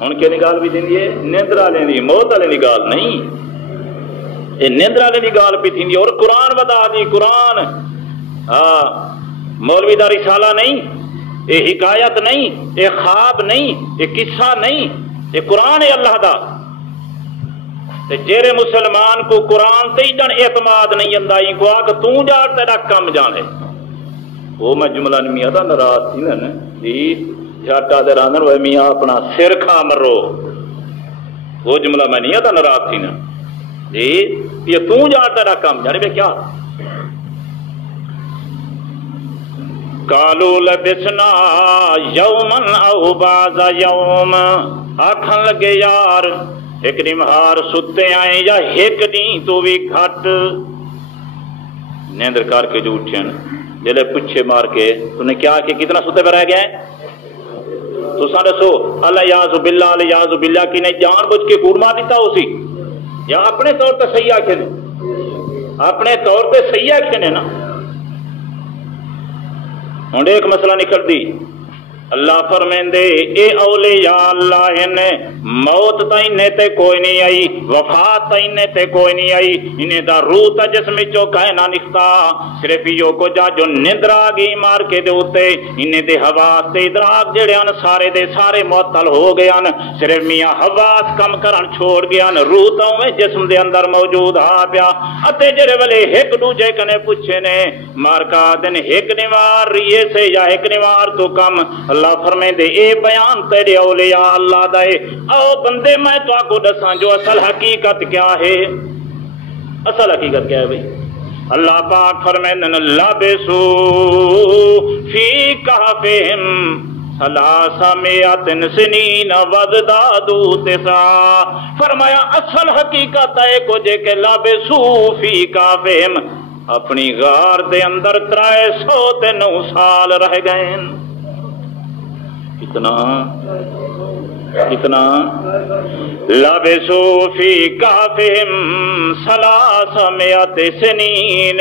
ہن کی گال بھی دیندی ہے نیندر والے دی موت والے دی گال نہیں یہ نیندر والے دی گال پی تھیندی اور قرآن بتا دی قرآن ہاں مولوی دا رسالہ نہیں یہ حکایت نہیں یہ خواب نہیں یہ قصہ نہیں یہ قرآن ہے اللہ دا تے جیرے مسلمان کو قرآن تے جان اعتماد نہیں اندائی کو آگ تو جان تیرا کم جانے وہ میں جملہ میاں دا ناراض تھی نا جی جھاٹا دے راندن وہ میاں اپنا سر کھا مرو وہ جملہ میں نہیں دا ناراض تھی نا جی یہ تو جان تیرا کم جانے بے کیا کالو لبسنا یومن او بعض یوم آکھن لگے یار ایک نمہار ستے آئیں یا ایک دیں تو بھی گھٹ نیندر کار کے جو اٹھیں جلے پچھے مار کے تو نے کیا کہ کتنا ستے پر رہ گئے تو سارے سو اللہ یعوذ باللہ کی نے جان بچ کے کور مار دیتا اسی یا اپنے طور پہ صحیح آکھے نے اپنے طور پہ صحیح آکھے نے نا ہوں ایک مسئلہ نکل دی اللہ فرمیندے اے اولیاء اللہ انہیں موت تا انہیں تے کوئی نہیں آئی وفات تا انہیں تے کوئی نہیں آئی انہیں دا روح تا جسم چو کہنا نکتا صرف یہ کو جا جو نندر آگی مار کے دے ہوتے انہیں دے حواس تے ادراک جڑے ان سارے دے سارے معطل ہو گئے ان صرف میاں حواس کم کرن چھوڑ گیا ان روح تا میں جسم دے اندر موجود ہا پیا اتے جڑے والے ایک دوجے کنے پوچھے نے مار کا دن ایک نوار ریے سے یا ایک نوار تو کم اللہ فرمیندے اے بیان تیرے اولیاء اللہ دے او بندے میں تو آپ کو دساں جو اصل حقیقت کیا ہے اصل حقیقت کیا ہے بھئی اللہ پاک فرمیندے لبسو فی کہفہم ثلاثمائۃ سنین وزدادوا تسعا فرمایا اصل حقیقت ہے کو جے کہ لبسو فی کہفہم اپنی غار دے اندر 309 سال رہ گئے کتنا لبسو فی کہفہم ثلاثمائۃ سنین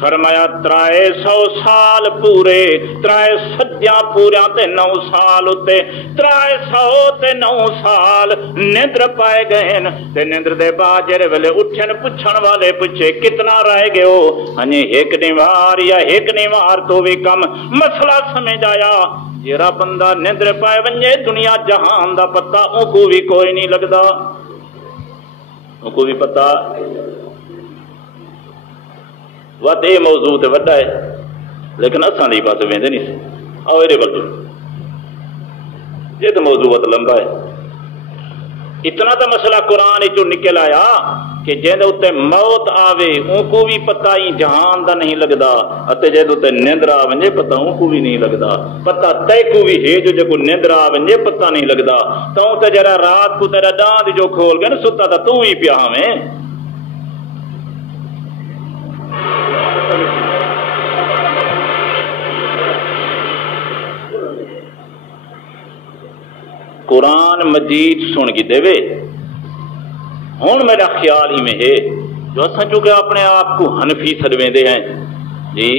فرمایا 300 سال پورے 300 پورا تے 9 سال تے 300 تے 9 سال نیندر پائے گئے تے نیندر دے بعد جڑے ویلے اٹھن پوچھن والے پوچھے کتنا رہ گئے ہو ہنی ایک نوار یا ایک نوار تو بھی کم مسئلہ سمجھ آیا جیرا بندہ نیندر پائے ونجے دنیا جہان دا پتہ ان کو بھی کوئی نہیں لگدا ان کو بھی پتہ وقت یہ موضوع تے وڈا ہے لیکن اساں دی پاس ویندے نہیں سی آؤ ایرے بل یہ تو موضوع بہت لمبا ہے اتنا تو مسئلہ قرآن چو نکل آیا کہ جہاں اتنے موت آوے ان کو بھی پتہ ہی جہان دا نہیں لگدا اتے جہاں اتنے نیندر آوے پتہ ان کو بھی نہیں لگدا پتہ تے کو بھی ہے جو جب نیندر آوے پتہ نہیں لگدا تو تے جرا رات کو تیرا ڈاند جو کھول گیا نا ستا تھا تو ہی پیا ہمیں قرآن مجید سن کی دے ہوں میرا خیال ہی میں ہے جو اصل چونکہ اپنے آپ کو حنفی سدویں دے ہیں جی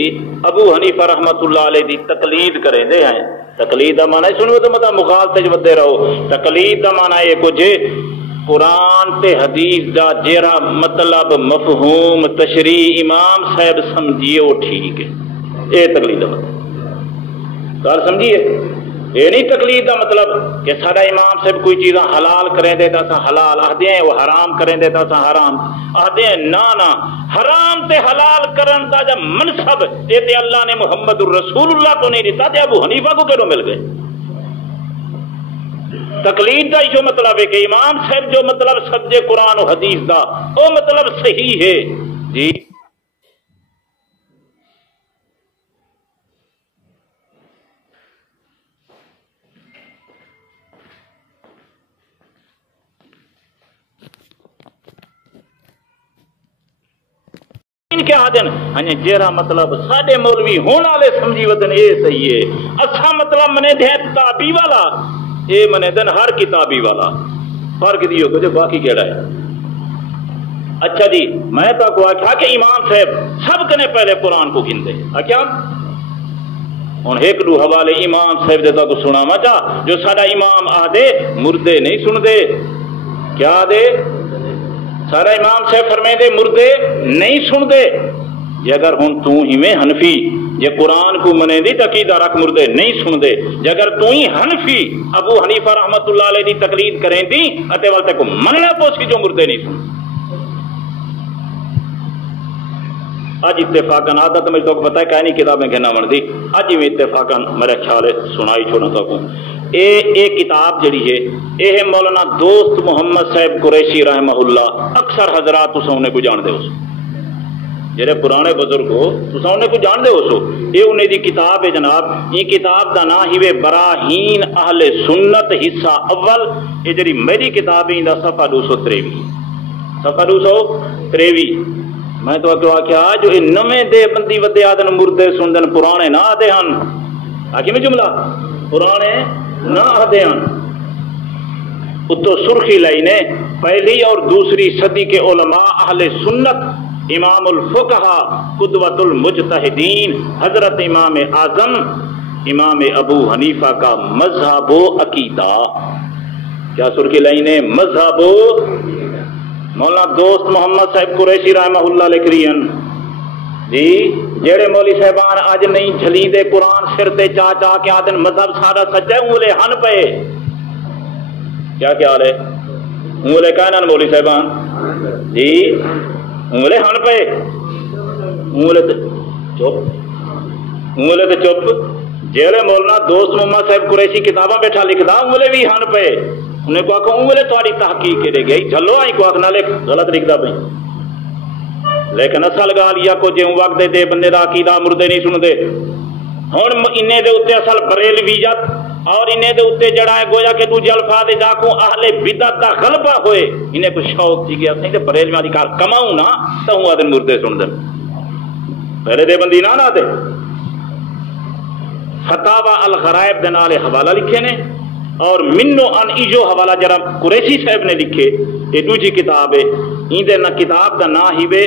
ابو حنیفہ رحمت اللہ علیہ دی تقلید کریں دے ہیں تقلید کا مانا سنو تو مطلب مخالفت ودے رہو تقلید کا مانا یہ کچھ قرآن تے حدیث دا جیرا مطلب مفہوم تشریح امام صاحب سمجھیے وہ ٹھیک ہے یہ تقلید کا مطلب گل سمجھیے یہ نہیں تقلید کا مطلب کہ سارا امام صاحب کوئی چیزاں حلال کریں دیتا سا حلال آدھے ہیں وہ حرام کریں دیتا سا حرام آدھے ہیں نا حرام تے حلال کرن دا جب منصب یہ تے اللہ نے محمد الرسول اللہ کو نہیں دیتا تے ابو حنیفہ کو کیوں مل گئے تقلید دا جو مطلب ہے کہ امام صاحب جو مطلب سمجھے قرآن و حدیث دا وہ مطلب صحیح ہے جی کیا آدن ہاں جیرا مطلب ساڈے مولوی ہونے والے سمجھی ودن یہ صحیح ہے اچھا مطلب منے دے کتابی والا یہ منے دن ہر کتابی والا فرق دیو کچھ باقی کیڑا ہے اچھا جی میں تو کو آخیا کہ امام صاحب سب کنے پہلے قرآن کو گھن دے کیا ہوں ایک دو حوالے امام صاحب دے تو سنا ما چاہ جو ساڈا امام آدھے مردے نہیں سن دے کیا دے سارا امام صاحب فرمائے دے مردے نہیں سن دے یہ اگر ہوں تو ہی میں حنفی یہ قرآن کو منے دی تقیدہ رکھ مردے نہیں سن دے یہ اگر تو ہی حنفی ابو حنیفہ رحمت اللہ علیہ دی تقلید کریں دی اتے والتے کو مننا پوسی جو مردے نہیں سن آج اتفاقاً عادت میں تو پتہ ہے کہنی کتابیں کہنا من دی آج میں اتفاقاً میرا خیال ہے سنائی چھوڑنا تو اے کتاب جڑی ہے یہ مولانا دوست محمد صاحب قریشی رحمہ اللہ اکثر حضرات تو انہیں کو جان دے ہو جڑے پرانے بزرگ ہو تو انہیں کو جان دے ہو یہ انہیں دی کتاب ہے جناب یہ کتاب دا نام ہی براہین اہل سنت حصہ اول یہ جڑی میری کتاب ہے صفحہ 253 صفحہ 253 میں تو کیا جو یہ نویں دے بندی ودے آدن مردے سندن پرانے نہ آدھے ہن آگے میں جملہ پرانے نہ آدھے ہن اتو سرخی لائی نے پہلی اور دوسری صدی کے علماء اہل سنت امام الفقہا قدوۃ المجتہدین حضرت امام اعظم امام ابو حنیفہ کا مذہب و عقیدہ کیا سرخی لائی نے مذہب و مولانا دوست محمد صاحب قریشی رحمہ اللہ لکھ رہی ہیں جی جیڑے مولی صاحبان آج نہیں جھلی دے قرآن سر تے چا چا کے آدن مذہب سارا سچا ہے انگلے ہن پے کیا حال ہے انگلے کہنا مولی صاحبان جی انگلے ہن پے انگلے تے چپ جیڑے مولانا دوست محمد صاحب قریشی کتاباں بیٹھا لکھدا انگلے بھی ہن پے انہیں کو آکھا انگلے تھوڑی تحقیق کے لے گئی جھلو آئی کو آکھنا لکھ غلط لکھدا پئی لیکن اصل گال یا کو جیوں وقت دے بندے دا عقیدہ مردے نہیں سن دے ہن انہیں دے اوتے اصل بریلویت اور انہیں دے اوتے جڑا ہے گویا کہ دوجے الفاظ جاکوں اہل بدعت دا غلبہ ہوئے انہیں کو شوق تھی گیا نہیں تے بریلویاں دی کار کماؤں نا تے ہوں آدن مردے سن دے پہلے دے بندی نہ دے فتاوی الغرائب دے نال حوالہ لکھے نے اور منو ان ایجو حوالہ جرا قریشی صاحب نے لکھے یہ دوجی کتاب ہے این دے کتاب دا نام ہی وے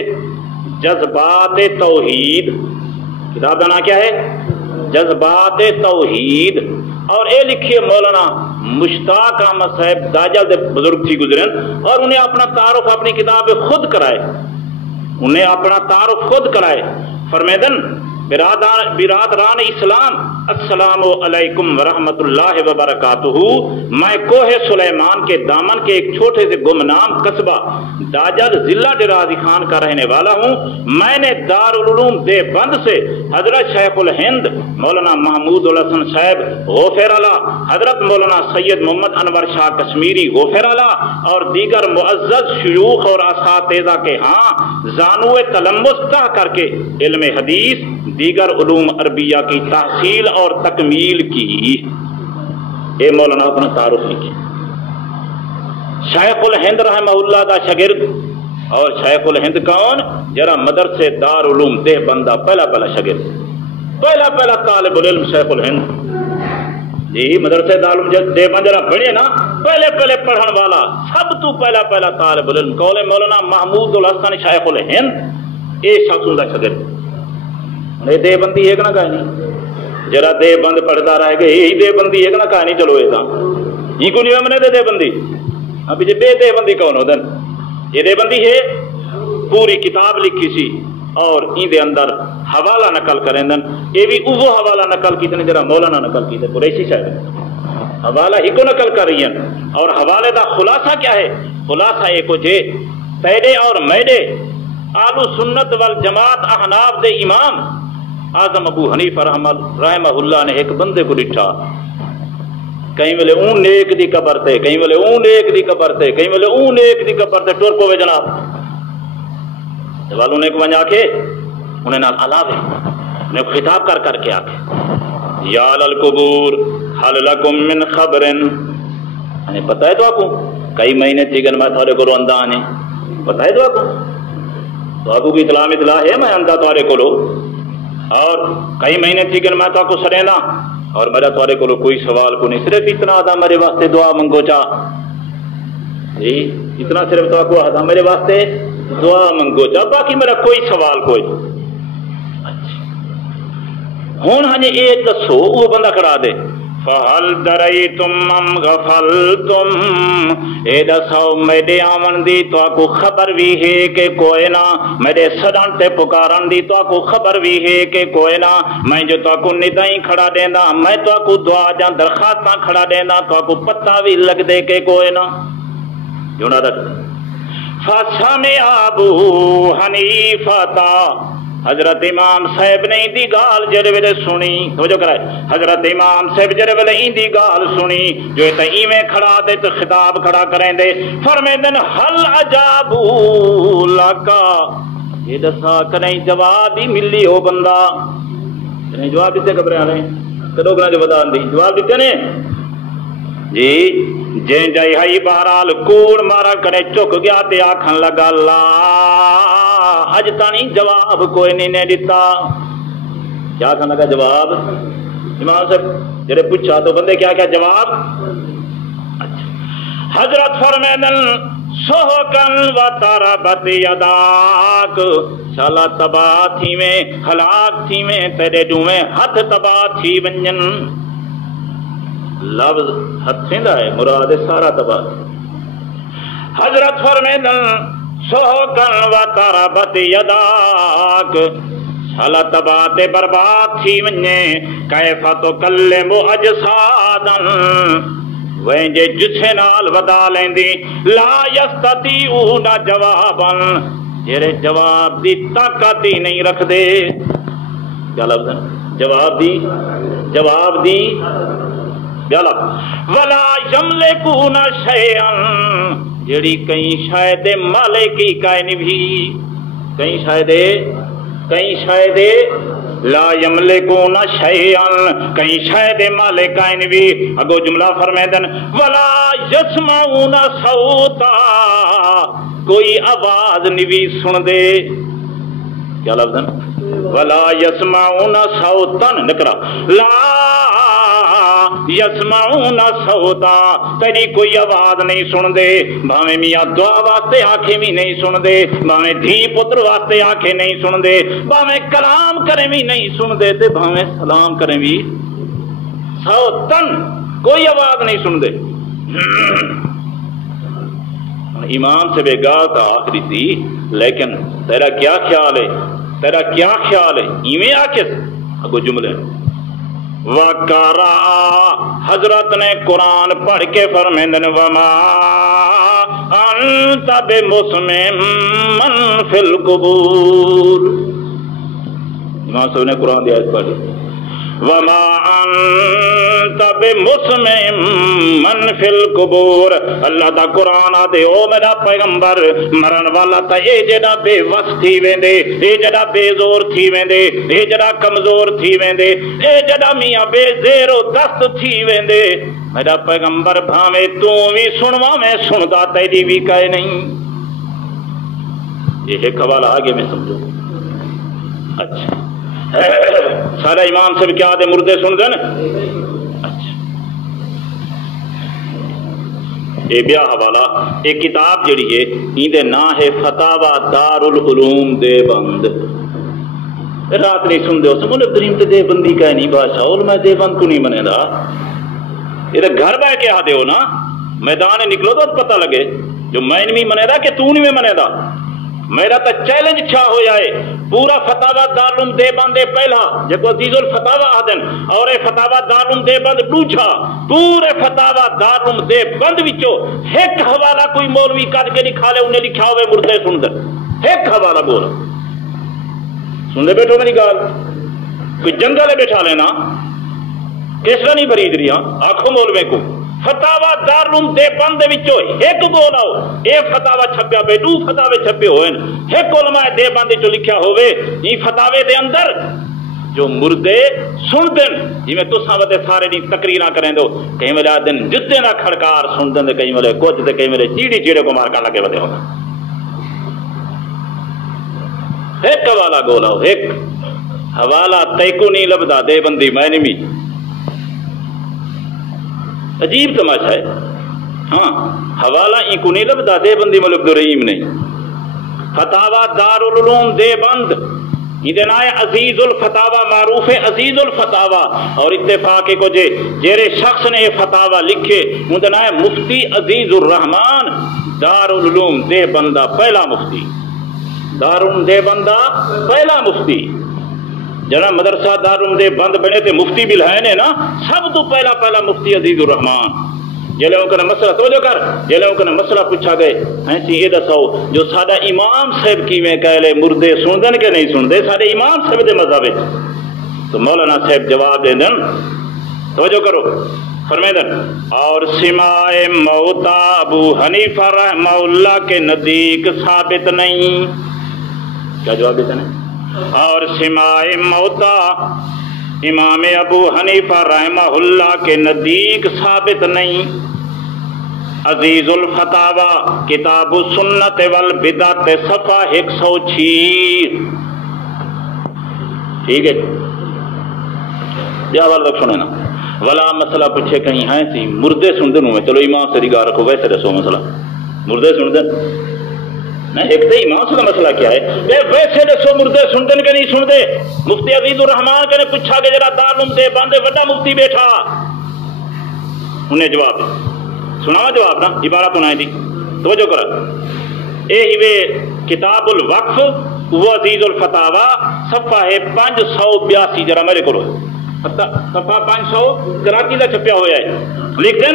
جذبات توحید کتاب دا نام کیا ہے جذبات توحید اور اے لکھے مولانا مشتاق احمد صاحب داجل دے بزرگ تھی گزرن اور انہیں اپنا تعارف اپنی کتاب خود کرائے انہیں اپنا تعارف خود کرائے فرمیدن برادران اسلام السلام علیکم ورحمۃ اللہ وبرکاتہ میں کوہ سلیمان کے دامن کے ایک چھوٹے سے گمنام قصبہ داجل ضلع ڈراضی خان کا رہنے والا ہوں میں نے دارالعلوم دیوبند سے حضرت شیخ الہند مولانا محمود الحسن صاحب غفر اللہ حضرت مولانا سید محمد انور شاہ کشمیری غفر اللہ اور دیگر معزز شیوخ اور اساتذہ کے ہاں زانو تلمس طے کر کے علم حدیث دیگر علوم عربیہ کی تحصیل اور تکمیل کی اے مولانا اپنا تعارف لکھے شیخ الہند رحمہ اللہ دا شاگرد اور شیخ الہند کون؟ جرا مدرسے دارالعلوم دہ بندہ پہلا شاگرد، پہلا طالب العلم شیخ الہند جی مدرسے دارالعلوم دہ بندہ جرا بڑے نا پہلے پڑھن والا سب تو پہلا طالب العلم قول مولانا محمود الحسن شیخ الہند اے شخص دا شاگرد اے دہ بندی ہے کہ نہ کہنی جرا دہ بند پڑھتا رہے گا یہی دہ بندی ہے کہ نہ کہانی چلو یہ یہ کو نہیں منے دہ بندی ابھی جی بے دہ بندی کون ہو دن یہ دہ بندی ہے پوری کتاب لکھی سی اور این دے اندر حوالہ نقل کریں دن یہ بھی وہ حوالہ نقل کی تنے جرا مولانا نقل کی تنے قریشی شاید حوالہ ہی کو نقل کر رہی ہیں اور حوالے دا خلاصہ کیا ہے؟ خلاصہ ایک جے تیرے اور میرے آلو سنت والجماعت احناف دے امام اعظم ابو حنیفہ رحمہ اللہ نے ایک بندے کو ڈٹھا کہیں ملے اون نیک دی قبر تے کہیں ملے اون نیک دی قبر تے کہیں ملے اون نیک دی قبر تے ٹور پوے جناب والوں نے کو ونجا کے انہیں نال علاوے انہیں خطاب کر کے آکے یا للقبور حل لکم من خبرن انہیں پتہ ہے تو آپ کو کئی مہینے تھی گن میں تھوڑے کو اندہ آنے پتہ ہے تو آپ کو کی اطلاع ہے میں اندہ تھوڑے کو لو اور کئی مہینے تھی گن میں تو آپ کو سرینا اور میرا تھوڑے کو کوئی سوال کو نہیں صرف اتنا تھا میرے واسطے دعا منگو چاہ جی اتنا صرف تو آپ کو تھا میرے واسطے دعا منگو چاہ باقی میرا کوئی سوال کوئی ہون ہاں ایک دسو وہ بندہ کرا دے فَحَلْ دَرَيْتُمْ ام غَفَلْتُمْ اے دسو میرے آمن دی تو آپ کو خبر بھی ہے کہ کوئی نہ میرے صدان تے پکارن دی تو آپ کو خبر بھی ہے کہ کوئی نہ میں جو تو آپ کو ندائیں کھڑا دینا میں تو آپ کو دعا جان درخواستاں کھڑا دینا تو آپ کو پتہ بھی لگ دے کہ کوئی نہ جو نہ رکھ فَسَمِعَ أَبُو حَنِيفَةَ حضرت امام صاحب نے دی گال جڑے ویلے سنی توجہ کرائے حضرت امام صاحب جڑے ویلے این دی گال سنی جو تے ایویں کھڑا دے تے خطاب کھڑا کریں دے فرمیندن حل عجابو لکا یہ دسا کریں جواب ہی ملی ہو بندہ کریں جواب دیتے گھبرے آنے کدو گنا جو بتا دی جواب دیتے نے جی جن جائی ہائی بہرحال کوڑ مارا کرے چک گیا تے آکھن لگا لا اج تانی جواب کوئی نہیں نے دیتا کیا کہنے لگا جواب امام صاحب جڑے پوچھا تو بندے کیا جواب حضرت فرمیدن سوکن و تربت یداک شالا تباہ تھی میں ہلاک تھی میں تیرے دویں ہاتھ تباہ تھی ونجن لفظ ہتھیں دا ہے مراد سارا تباہ حضرت فرمیدن سوکن و تربت یداک شالا تباہ تے برباد تھی ونجے کیفا تو کلم اجسادن وہیں جے جسے نال ودا لیندی لا یستطیعون جوابن جیرے جواب دی طاقت ہی نہیں رکھ دے کیا لفظ ہے جواب دی کیا لفظ ولا یملکون شیئا جیڑی کہیں شاید مالکی کائن بھی کہیں شاید لا یملکون شیئا کہیں شاید مالکائن بھی اگو جملہ فرمیدن ولا یسمعون صوتا کوئی آواز نوی سن دے کیا لفظ ہے ولا یسمعون صوتا نکرا لا یسمعون صوتا تیری کوئی آواز نہیں سن دے بھاویں میاں دعا واسطے آنکھیں بھی نہیں سن دے بھاویں دھی پتر واسطے آنکھیں نہیں سن دے بھاویں کلام کریں بھی نہیں سن دے تے بھاویں سلام کریں بھی صوتن کوئی آواز نہیں سن دے امام سے بے گاہ کا آخری تھی لیکن تیرا کیا خیال ہے ایویں آکس اگو جملے وَقَرَا حضرت نے قرآن پڑھ کے فرمیندن وَمَا أَنْتَ بِمُسْمِعٍ مَّن فِي الْقُبُورِ امام صاحب نے قرآن دی آیت پڑھی وَمَا أَنْتَ بِمُسْمِعٍ مَّن فِي الْقُبُورِ اللہ دا قرآن آدے او میرا پیغمبر مرن والا تا اے جڑا بے وس تھی ویندے اے جڑا بے زور تھی ویندے اے جڑا کمزور تھی ویندے اے جڑا میاں بے زیر و دست تھی ویندے میرا پیغمبر بھاویں تو بھی سنوا میں سندا تیری بھی کہے نہیں یہ ایک حوالہ آگے میں سمجھو. اچھا سارا امام سے کیا آدھے مردے سن دے نا. اچھا یہ بیا حوالہ ایک کتاب جڑی ہے ایندے نام ہے فتاوی دار العلوم دیوبند. رات نہیں سن دے سمجھو ترین تے دیوبندی کا نہیں بادشاہ اور میں دیوبند کو نہیں منے دا. یہ تو گھر بہ کے آ دے ہو نا میدان نکلو تو پتہ لگے جو میں نہیں منے دا کہ تو نہیں منے دا. میرا تو چیلنج چھا ہو جائے پورا فتاوی دارالعلوم دیوبند پہلا جب عزیز الفتاوی آدن اور فتاوی دارالعلوم دیوبند پوچھا پورے فتاوی دارالعلوم دیوبند وچوں ایک حوالہ کوئی مولوی کٹ کے لکھا لے انہیں لکھا ہوئے مردے سن دے. ایک حوالہ بول سن دے بیٹھو میری گال کوئی جنگل بیٹھا لینا کس کا نہیں خرید رہی آنکھوں مولوے کو فتاوی دارالعلوم دیوبند وچوں ایک بول آؤ اے فتاوی چھپیا پہ دو فتاوی چھپے ہوئے ایک علماء دیوبند وچوں لکھیا ہوئے یہ فتاوی دے اندر جو مردے سن دن جی میں تساں ودے سارے دی تقریراں کریں دو کہیں ویلے دن جتے نہ کھڑکار سن دن کہیں ویلے کچھ تے کہیں ویلے چیڑی چیڑے کو مار کا لگے ودے ہونا. ایک حوالہ گولاؤ ایک حوالہ تیکو نہیں لبدا دیوبندی میں نہیں. عجیب تماشا ہے. ہاں حوالہ ای کو نہیں لبدا دیوبندی ملک الرحیم نہیں. فتاوی دارالعلوم دیوبند یہ نام ہے عزیز الفتاوی معروف ہے عزیز الفتاوی اور اتفاق کو جیرے شخص نے یہ فتاوی لکھے ان نام ہے مفتی عزیز الرحمان دارالعلوم دیوبندہ پہلا مفتی. دارالعلوم دیوبندہ پہلا مفتی جنا مدرسہ دارالعلوم دیوبند بنے تھے مفتی بھی لائے نے نا سب تو پہلا مفتی عزیز الرحمان. جلے ان کا مسئلہ توجہ کر جلے ان کا مسئلہ پوچھا گئے ایسی یہ دساؤ جو سادہ امام صاحب کی میں کہہ لے مردے سن دن کے نہیں سن دے سادے امام صاحب دے مذہب تو مولانا صاحب جواب دے دن توجہ کرو فرمائے دن اور سماع موتا ابو حنیفہ رحمہ اللہ کے نزدیک ثابت نہیں. کیا جواب دیتے ہیں؟ اور سماع موتا امام ابو حنیفہ رحمہ اللہ کے نزدیک ثابت نہیں. عزیز الفتاوی کتاب السنت والبدعت صفحہ 106. ٹھیک ہے جواب تک سنے نا ولا مسئلہ پوچھے کہیں ہیں سی مردے سن دن میں چلو امام سے نگاہ رکھو ویسے دسو مسئلہ مردے سن دن ایک تو امام سے مسئلہ کیا ہے ویسے دسو مردے سن دن کے نہیں سن دے. مفتی عزیز الرحمان کے نے پوچھا کہ جرا دارالعلوم دیوبند بڑا مفتی بیٹھا انہیں جواب سنا جواب نا عبارت انہیں دی توجہ کر اے ہی کتاب الوقف وہ عزیز الفتاوی صفحہ ہے 582 جرا میرے کو صفحہ 500 کراچی کا چھپیا ہوا ہے لکھ دیں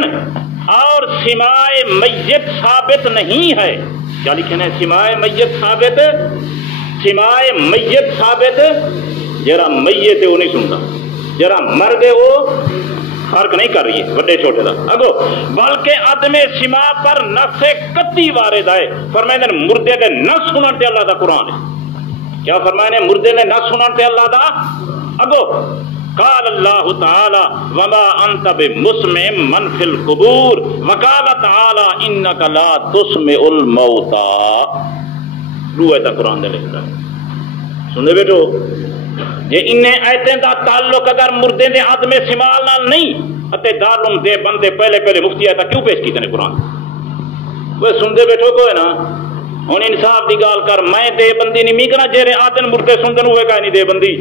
اور سماع میت ثابت نہیں ہے. کیا لکھے نا سماع میت ثابت سماع میت ثابت جرا میت ہے وہ نہیں سنتا جرا مرد ہے وہ فرق نہیں کر رہی ہے بڑے چھوٹے دا اگو بلکہ عدم سماع پر نص قطعی وارد ہے. فرمائے مردے دے نہ سنن تے اللہ دا قرآن ہے. کیا فرمائے مردے نے نہ سنن تے اللہ دا اگو قال اللہ تعالی وما انت بمسمع من فی القبور وقال تعالی انک لا تسمع الموتى. روح ہے قرآن دے لکھتا ہے سن دے بیٹھو یہ انہیں آیتیں دا تعلق اگر مردے دے عدم سماع نال نہیں اتے دارالعلوم دے بندے پہلے مفتی آیتاں کیوں پیش کیتے نے قرآن وہ سن دے بیٹھو کو ہے نا ہن انصاف دی گال کر میں دے بندی نہیں میکنا جیرے آدن مردے سندن ہوئے کا نہیں دے بندی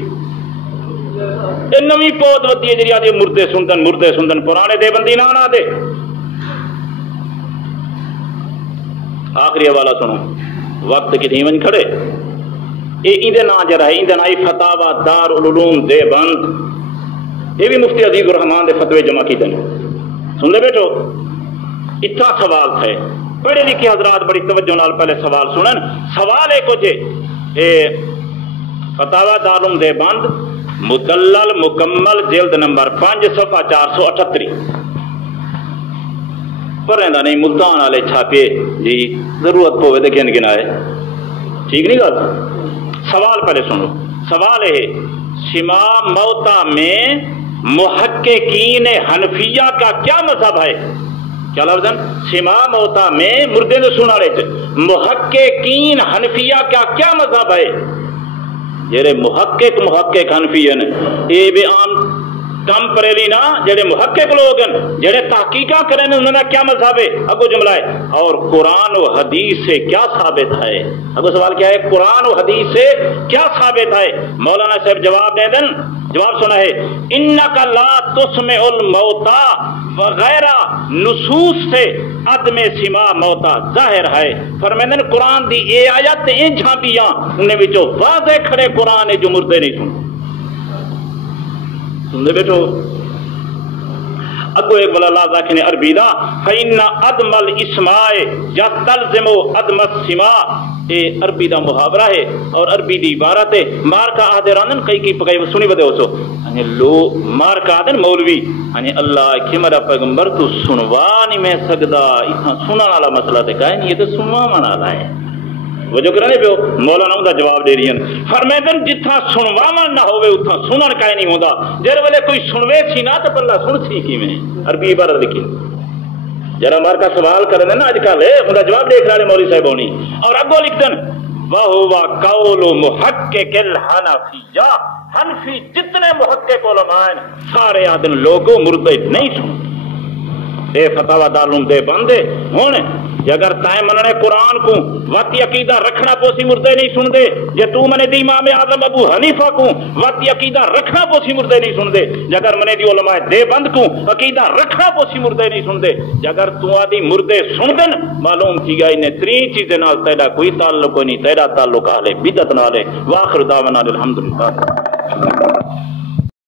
نوی پود ودی ہے جی آدھی مردے سندن پرانے دے بندی نہ دے. آخری حوالہ سنو وقت کی دھیمن کھڑے یہ نا جرا ہے نائی فتاوی دارالعلوم دیوبند یہ بھی مفتی عزیز الرحمان دے فتوے جمع کیتے ہیں. سن لے بیٹھو اتنا سوال تھے پڑھے لکھے حضرات بڑی توجہ نال پہلے سوال سنن. سوال ہے کچھ فتاوی دارالعلوم دیوبند مدلل مکمل جلد نمبر 5 صفحہ 478 پڑھیں نہیں ملتان والے چھاپے جی ضرورت پوے تو گن گنائے ٹھیک نہیں گا. سوال پہلے سنو سوال ہے سماع موتا میں محققین حنفیہ کا کیا مذہب ہے. کیا لفظ سما موتا میں مردے نے سنا رہے محققین حنفیہ کیا مذہب ہے جڑے محقق حنفی ہیں یہ بھی عام ٹمپریری نا جڑے محقق لوگ ہیں جڑے تحقیقہ کریں انہوں نے کیا مذہب ہے اگو جملہ ہے اور قرآن و حدیث سے کیا ثابت ہے اگو سوال کیا ہے قرآن و حدیث سے کیا ثابت ہے مولانا صاحب جواب دے دیں جواب سنا ہے انکا لا تسمع الموتا وغیرہ نصوص سے عدم سما موتا ظاہر ہے فرمائیں قرآن دی اے آیت ان جھانپیاں انہیں بھی جو واضح کھڑے قرآن ہے جو مردے نہیں سنتے بیٹھو اگو ایک بلا لفظ آکھنے عربی دا فإن عدم الاسماء یستلزم عدم السماء یہ عربی دا محاورہ ہے اور عربی دی عبارت ہے مار کا آدھے راندن کئی کی پکائی سنی بدے ہو سو لو مار کا آدھن مولوی اللہ کہ میرا پیغمبر تو سنوا نہیں میں سکدا اتنا سننا والا مسئلہ تے کہے نہیں یہ تو سنوا من والا ہے وہ جو کرنے پہ مولانا دا جواب دے رہی ہیں فرمیدن جتنا سنواون نہ ہوئے اتنا سنن کائے نہیں ہوتا جر والے کوئی سنوے سی نہ تو پلہ سن سی کی میں عربی عبارت لکھی جرا مار کا سوال کرنے نا اج کل ہے جواب دیکھ رہے مولوی صاحب ہونی اور اگو لکھتن وَهُوَ قَوْلُ مُحَقِّقِ الْحَنَفِيَّةِ حنفی جتنے محقق علماء ہیں سارے آدم لوگوں مردے نہیں سن اے فتاوی دارالعلوم دے بندے ہونے اگر تائیں مننے قرآن کو واتی عقیدہ رکھنا پوسی مردے نہیں سن دے جے تو منے دی امام اعظم ابو حنیفہ کو واتی عقیدہ رکھنا پوسی مردے نہیں سن دے اگر منے دی علماء دیوبند کو عقیدہ رکھنا پوسی مردے نہیں سن دے اگر تو آدھی مردے سن دن معلوم کی گئی نے تین چیزیں نال تیرا کوئی تعلق نہیں تیرا تعلق اہل بدعت نال ہے واخر دعوانا الحمدللہ